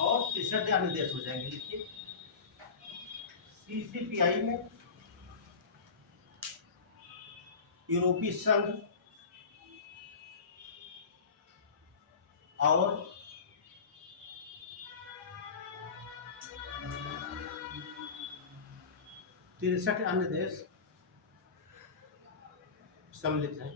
और 63 अन्य देश हो जाएंगे। देखिए CCPI में यूरोपीय संघ और तिरसठ अन्य देश सम्मिलित हैं।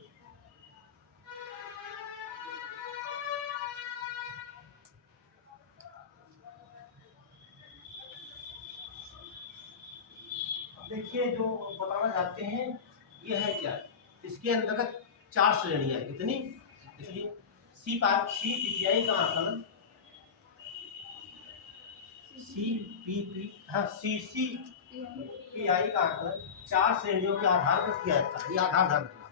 देखिए जो बताना चाहते हैं ये है क्या, इसके अंतर्गत 4 श्रेणियां हैं। कितनी? इसलिए CPI का आकलन, CCPI का आकलन 4 श्रेणियों के आधार पर किया जाता है। ये आधार ध्यान रखना।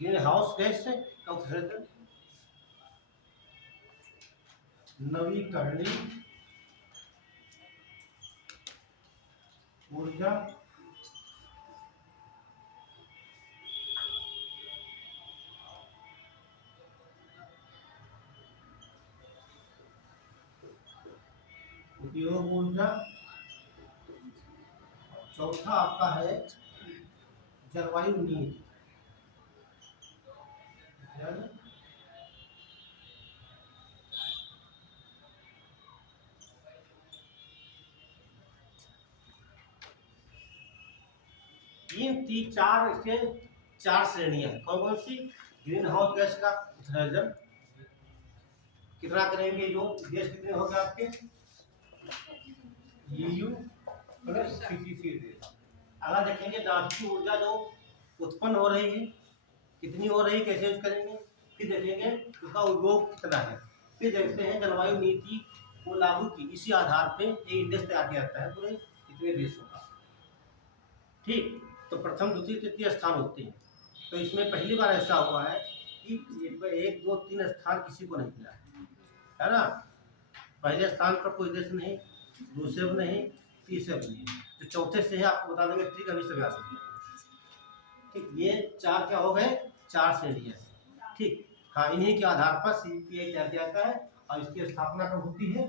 ग्रीन हाउस गैस का उत्सर्जन, नवीकरणीय ऊर्जा, उपयोग ऊर्जा, चौथा आपका है जलवायु नीति। तीन चार इसके 4 श्रेणियां हैं। कौन कौन सी? ग्रीन हाउस गैस का उत्सर्जन कितना करेंगे? जो देश कितने हो गए आपके? EU प्लस 63 देश। अगला देखेंगे नाभिकीय ऊर्जा जो उत्पन्न हो रही है, कितनी हो रही है, कैसे यूज करेंगे। फिर देखेंगे उसका उपयोग कितना है। फिर देखते हैं जलवायु नीति को लागू की, इसी आधार पे एक इंडेक्स तैयार किया जाता है पूरे इतने देशों का। ठीक, तो प्रथम द्वितीय तृतीय स्थान होते हैं। तो इसमें पहली बार ऐसा हुआ है कि 1 2 3 स्थान किसी को नहीं मिला है ना। पहले स्थान पर कोई देश नहीं, दूसरे पर नहीं, तीसरे पर नहीं, तो चौथे से है आपको बता देंगे ट्रिक अभी से आ सकती है। ठीक, ये 4 क्या हो गए? 4 श्रेणियां। ठीक, हाँ, इन्हीं के आधार पर CPI तैयार किया जाता है और इसकी स्थापना कब होती है?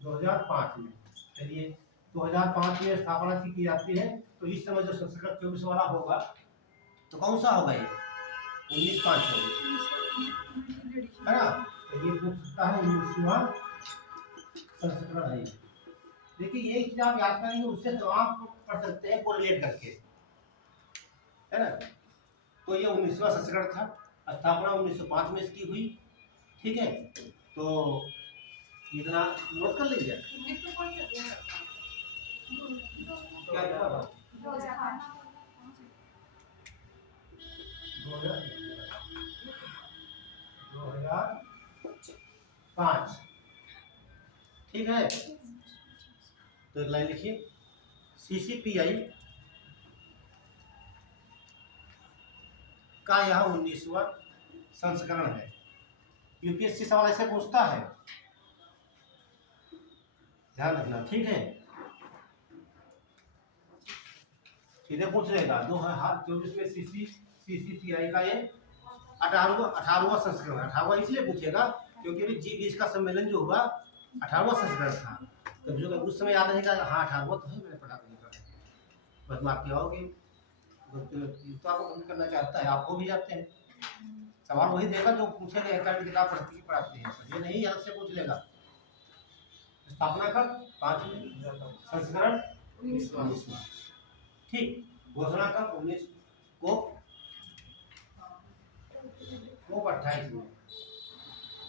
2005 में। चलिए 2005 में स्थापना की जाती है। तो इस समय जो संस्करण 24 वाला होगा तो कौन सा होगा? ये 1905 है ना। तो ये पूछ सकता है 19वां संस्करण है। देखिए ये चीज आप याद करेंगे, उससे तो आप पढ़ सकते हैं कोरिलेट करके, है ना। तो ये 19वां संस्करण था, स्थापना 1905 में इसकी हुई। ठीक है, तो इतना नोट कर लीजिए। क्या क्या बात? 2005। ठीक है, तो एक लाइन लिखिए। CCPI का यह 19वां संस्करण है। UPSC सवाल ऐसे पूछता है, ध्यान रखना। ठीक है, सीधे पूछ लेगा 2024 में CCPI का ये 18वां संस्करण। 18वां इसलिए पूछेगा क्योंकि अभी G20 का सम्मेलन जो हुआ 18वां संस्करण था। तो जो उस समय याद रहेगा, हाँ 18वां तो है, मैंने पढ़ा नहीं पढ़ा, बस मार्क किया होगी। तो आपको करना चाहता है, आपको भी जाते हैं सवाल वही देगा जो पूछेगा। एक किताब पढ़ाते हैं, ये नहीं अलग से पूछ लेगा। स्थापना कब? 5 में, संस्करण 19वां। ठीक, घोषणा कब? 19 को 28 में।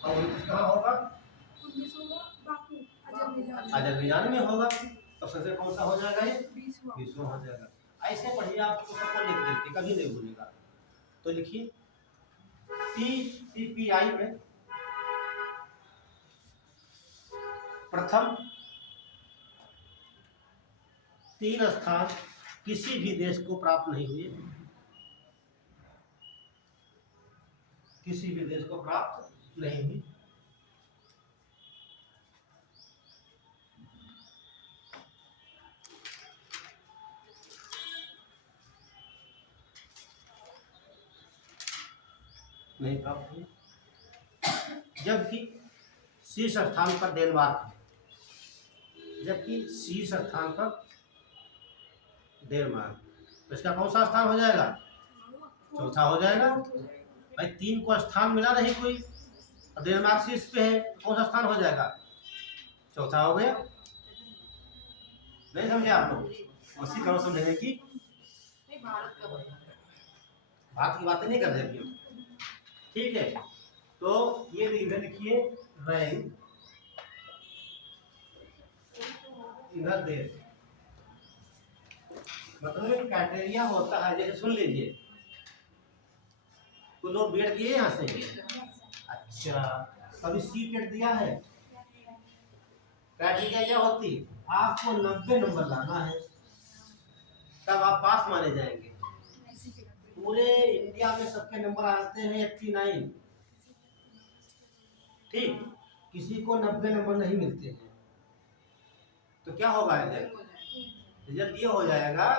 और कहाँ होगा? अजरबैजान में होगा। तो सबसे कौन सा हो जाएगा? ये 20वां हो जाएगा। ऐसे पढ़िए, आपको सबको लिख देते, कभी नहीं भूलेगा। तो लिखिए CCPI में प्रथम 3 स्थान किसी भी देश को प्राप्त नहीं हुए, किसी भी देश को प्राप्त नहीं हुई। नहीं प्राप्त हुई, जबकि शीर्ष स्थान पर डेनमार्क है, जबकि शीर्ष स्थान पर डेनमार्क। तो इसका कौन सा स्थान हो जाएगा? चौथा हो जाएगा। भाई 3 को स्थान मिला नहीं कोई, और डेनमार्क शीर्ष पे है, तो कौन सा स्थान हो जाएगा? चौथा हो गया। नहीं समझे आप लोग? कोशिश करो समझने की। नहीं, भारत का बोला। बात की बातें नहीं कर रहे अभी। ठीक है, तो ये इधर लिखिए रैंक, इधर देश, मतलब क्राइटेरिया होता है। जैसे सुन लीजिए, कुछ लोग बीएड किए यहाँ से। अच्छा, कभी सी टेट दिया है? क्राइटेरिया क्या होती है? आपको 90 नंबर लाना है, तब आप पास माने जाएंगे। पूरे इंडिया में सबके नंबर आते हैं 89। ठीक, किसी को 90 नंबर नहीं मिलते हैं। तो क्या होगा रिजल्ट? ये हो जाएगा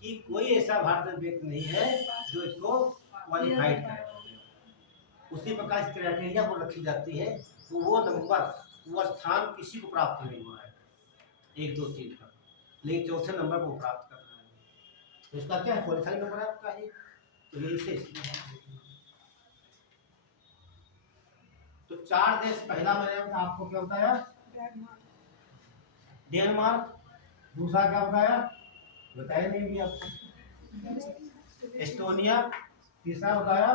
कि कोई ऐसा भारतीय व्यक्ति नहीं है जो इसको क्वालिफाइड करे। उसी प्रकार इस क्राइटेरिया को रखी जाती है, तो वो नंबर, वो स्थान किसी को प्राप्त नहीं हुआ है 1 2 3 का, लेकिन चौथे नंबर को प्राप्त कर रहा है। तो इसका क्या है? क्वालिफाइड नंबर है आपका ही। तो ये इसे तो 4 देश, पहला मैंने आपको क्या बताया? डेनमार्क। दूसरा क्या बताया? बताया नहीं भी आपको। एस्टोनिया। तीसरा बताया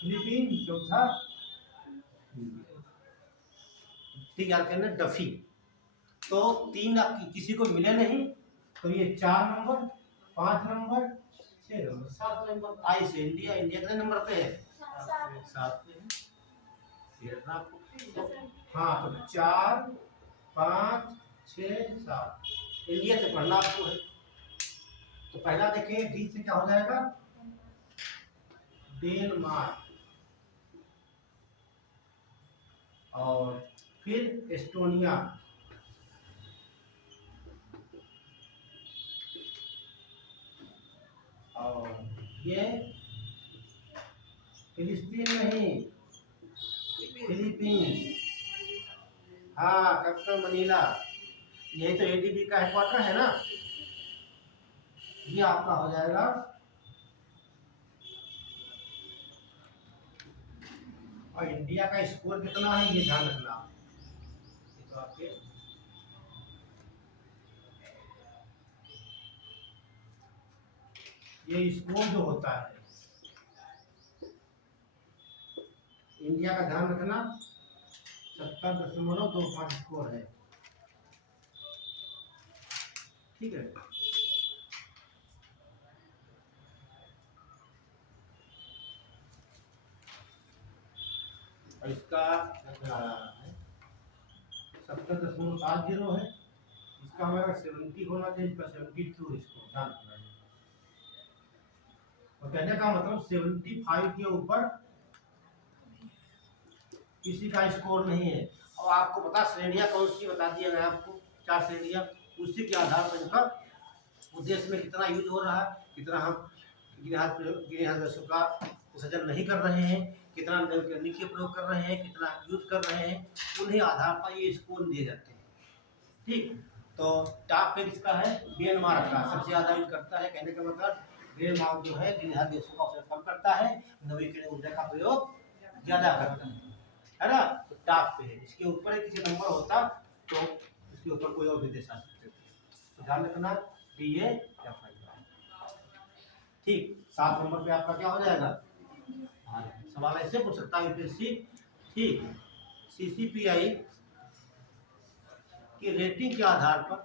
फिलीपीन। चौथा ठीक है डफी। तो 3 किसी को मिले नहीं, तो ये 4 नंबर, 5 नंबर, 6 नंबर, 7 नंबर। आई से इंडिया, इंडिया कितने नंबर पे है? 7 पे है। हाँ, तो 4 5 6 7 इंडिया से पढ़ना आपको है। तो पहला देखिए डी से क्या हो जाएगा? डेनमार्क, और फिर एस्टोनिया, और ये फिलिस्तीन नहीं, फिलीपींस। हाँ, कैपिटल मनीला। यही तो एडीबी का हेडक्वार्टर है ना। ये आपका हो जाएगा और इंडिया का स्कोर कितना है ये ध्यान रखना। तो आपके ये स्कोर जो होता है इंडिया का ध्यान रखना, 70.25 स्कोर है। ठीक है, और इसका 70.70 है। इसका हमारा 70 होना चाहिए, इसका 72। इसको ध्यान रखना है। और कहने का मतलब 75 के ऊपर किसी का स्कोर नहीं है। और आपको पता श्रेणियां कौन सी बता दिया गया आपको? 4 श्रेणियां। उसी के आधार पर इनका उद्देश्य में कितना यूज हो रहा है, कितना हम ग्रीनहाउस गैसों का उत्सर्जन नहीं कर रहे हैं, कितना नैतिक के प्रयोग कर रहे हैं, कितना यूज कर रहे हैं, उन्हीं आधार पर ये स्कोर दिए जाते हैं। ठीक, तो टॉप पे इसका है डेनमार्क का, सबसे ज़्यादा यूज करता है। कहने का मतलब डेनमार्क जो है ग्रीनहाउस गैसों का उत्सर्जन कम करता है, नवीकरणीय ऊर्जा का प्रयोग ज़्यादा करता है ना। तो टॉप पे है। इसके ऊपर किसी नंबर होता तो इसके ऊपर कोई और भी देश आ सकते थे। तो ध्यान रखना कि ये क्या फायदा। ठीक, 7 नंबर पे आपका क्या हो जाएगा? सवाल ऐसे पूछ सकता है यूपीएससी। ठीक, सीसीपीआई की रेटिंग के आधार पर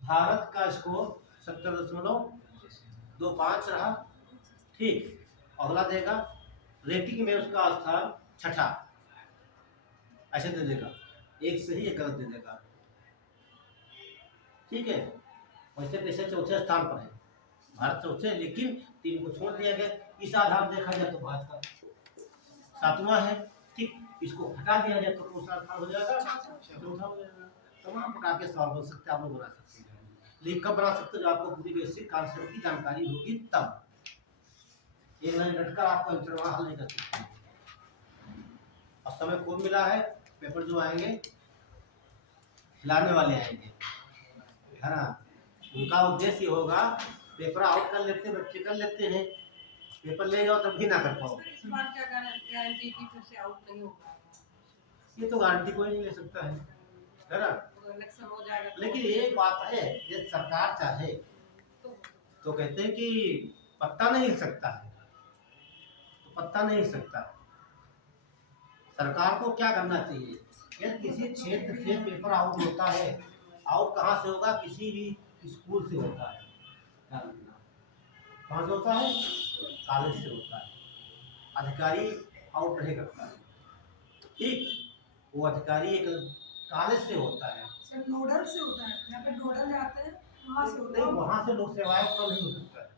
भारत का स्कोर 70.25 रहा। ठीक, अगला देगा रेटिंग में उसका स्थान 6ठा, ऐसे दे देगा, एक सही एक गलत दे देगा। ठीक है, वैसे पैसे चौथे स्थान पर है, भारत चौथे, लेकिन 3 को छोड़ दिया गया। इस आधार देखा जाए तो भारत का 7वां है। ठीक, इसको हटा दिया जाए तो कौन सा स्थान हो जाएगा? चौथा हो जाएगा। तमाम प्रकार के सवाल हो सकते हैं, आप लोग बना सकते हैं, लेकिन कब बना सकते हो? जब आपको पूरी बेसिक कॉन्सेप्ट की जानकारी होगी तब। एक लाइन रटकर आपको इंटरव्यू हल नहीं कर सकते। और समय खूब मिला है, पेपर जो आएंगे लाने वाले आएंगे, है ना, उनका उद्देश्य होगा पेपर आउट कर लेते हैं, बच्चे कर लेते हैं, पेपर ले जाओ तब भी ना कर पाओ। इस बार क्या गारंटी की फिर से आउट नहीं होगा? ये तो गारंटी कोई नहीं ले सकता है ना। इलेक्शन हो जाएगा तो लेकिन एक बात है, ये सरकार चाहे तो कहते हैं कि पत्ता नहीं हिल सकता है, तो पत्ता नहीं हिल सकता है। सरकार को क्या करना चाहिए? यदि किसी क्षेत्र से पेपर आउट होता है, आउट कहाँ से होगा? किसी भी स्कूल से होता है, कहाँ से होता है? कॉलेज से होता है। अधिकारी आउट नहीं करता है, ठीक, वो अधिकारी एक कॉलेज से होता है। सर नोडल से होता है, यहाँ पे नोडल जाते हैं वहाँ से होता नहीं, है। वहाँ से लोक सेवाएं का नहीं हो सकता है।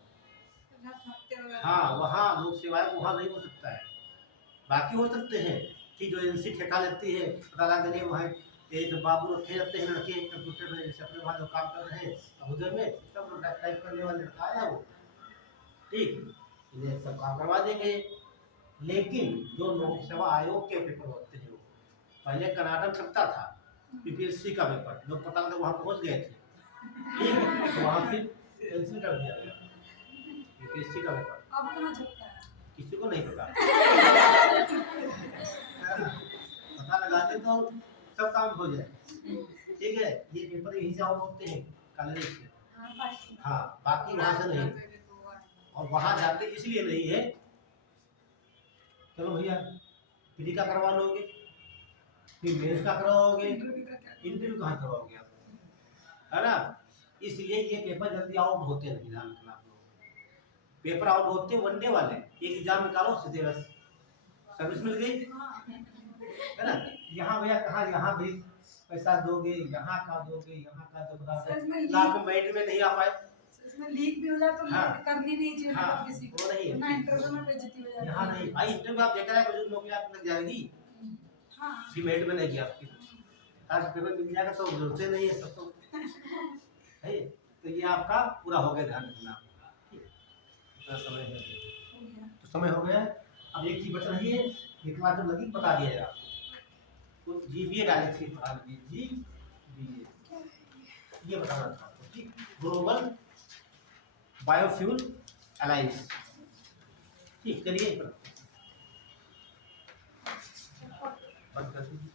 हफ्ते वगैरह हाँ, वहाँ लोक सेवाएं वहाँ नहीं हो सकता है, बाकी हो सकते हैं कि जो एजेंसी ठेका लेती है, पता लगा लिए वहाँ एक बाबू रखे रहते हैं लड़के कंप्यूटर में, जैसे अपने वहाँ जो काम कर रहे हैं उधर में सब टाइप करने वाले लड़का है वो, ठीक, ये सब काम करवा देंगे। लेकिन जो लोक सेवा आयोग के पेपर होते हैं, वो पहले कर्नाटक चलता था यूपीएससी का पेपर, लोग पता लगा वहाँ पहुँच गए थे, ठीक, तो वहाँ फिर कैंसिल कर दिया गया यूपीएससी का पेपर। अब कहाँ छपता है? किसी को नहीं पता। पता लगाते तो सब काम हो जाए, ठीक है। ये पेपर यही से आउट होते हैं कॉलेज से, हाँ, बाकी वहाँ से नहीं। और वहाँ जाते इसलिए नहीं है, चलो भैया प्री का करवा लोगे, फिर मेंस का करवाओगे, इंटरव्यू कहाँ करवाओगे आप, है ना। इसलिए ये पेपर जल्दी आउट होते नहीं, ध्यान रखना आप लोग। पेपर आउट होते वनडे वाले, एक एग्जाम निकालो सीधे बस सर्विस मिल गई, है ना। यहाँ भैया कहाँ, यहाँ भी पैसा दोगे, यहाँ का दोगे, यहाँ का दोगे, लाख मेरिट में नहीं आ पाए, इसमें लीक भी हो जाए तो हाँ, करनी नहीं चाहिए, हाँ, मतलब किसी वो नहीं है। को ना इंटरव्यू में बेइज्जती हो जाती है। यहाँ नहीं भाई, इंटरव्यू आप देखा है, कुछ नौकरी आप लग जाएगी, हाँ, मेरिट में नहीं किया आपकी, आज पेपर मिल जाएगा तो जरूरत नहीं है, सब तो है। तो ये आपका पूरा हो गया, ध्यान रखना, इतना समय है तो समय हो गया। अब एक चीज बच रही है, एक बार जब लगी बता दिया जाएगा आपको, तो जीबीए डायरेक्ट से पढ़ा लीजिए, जीबीए ये बताना था आपको, ठीक, ग्लोबल बायोफ्यूल अलायंस, ठीक, चलिए बंद कर दीजिए।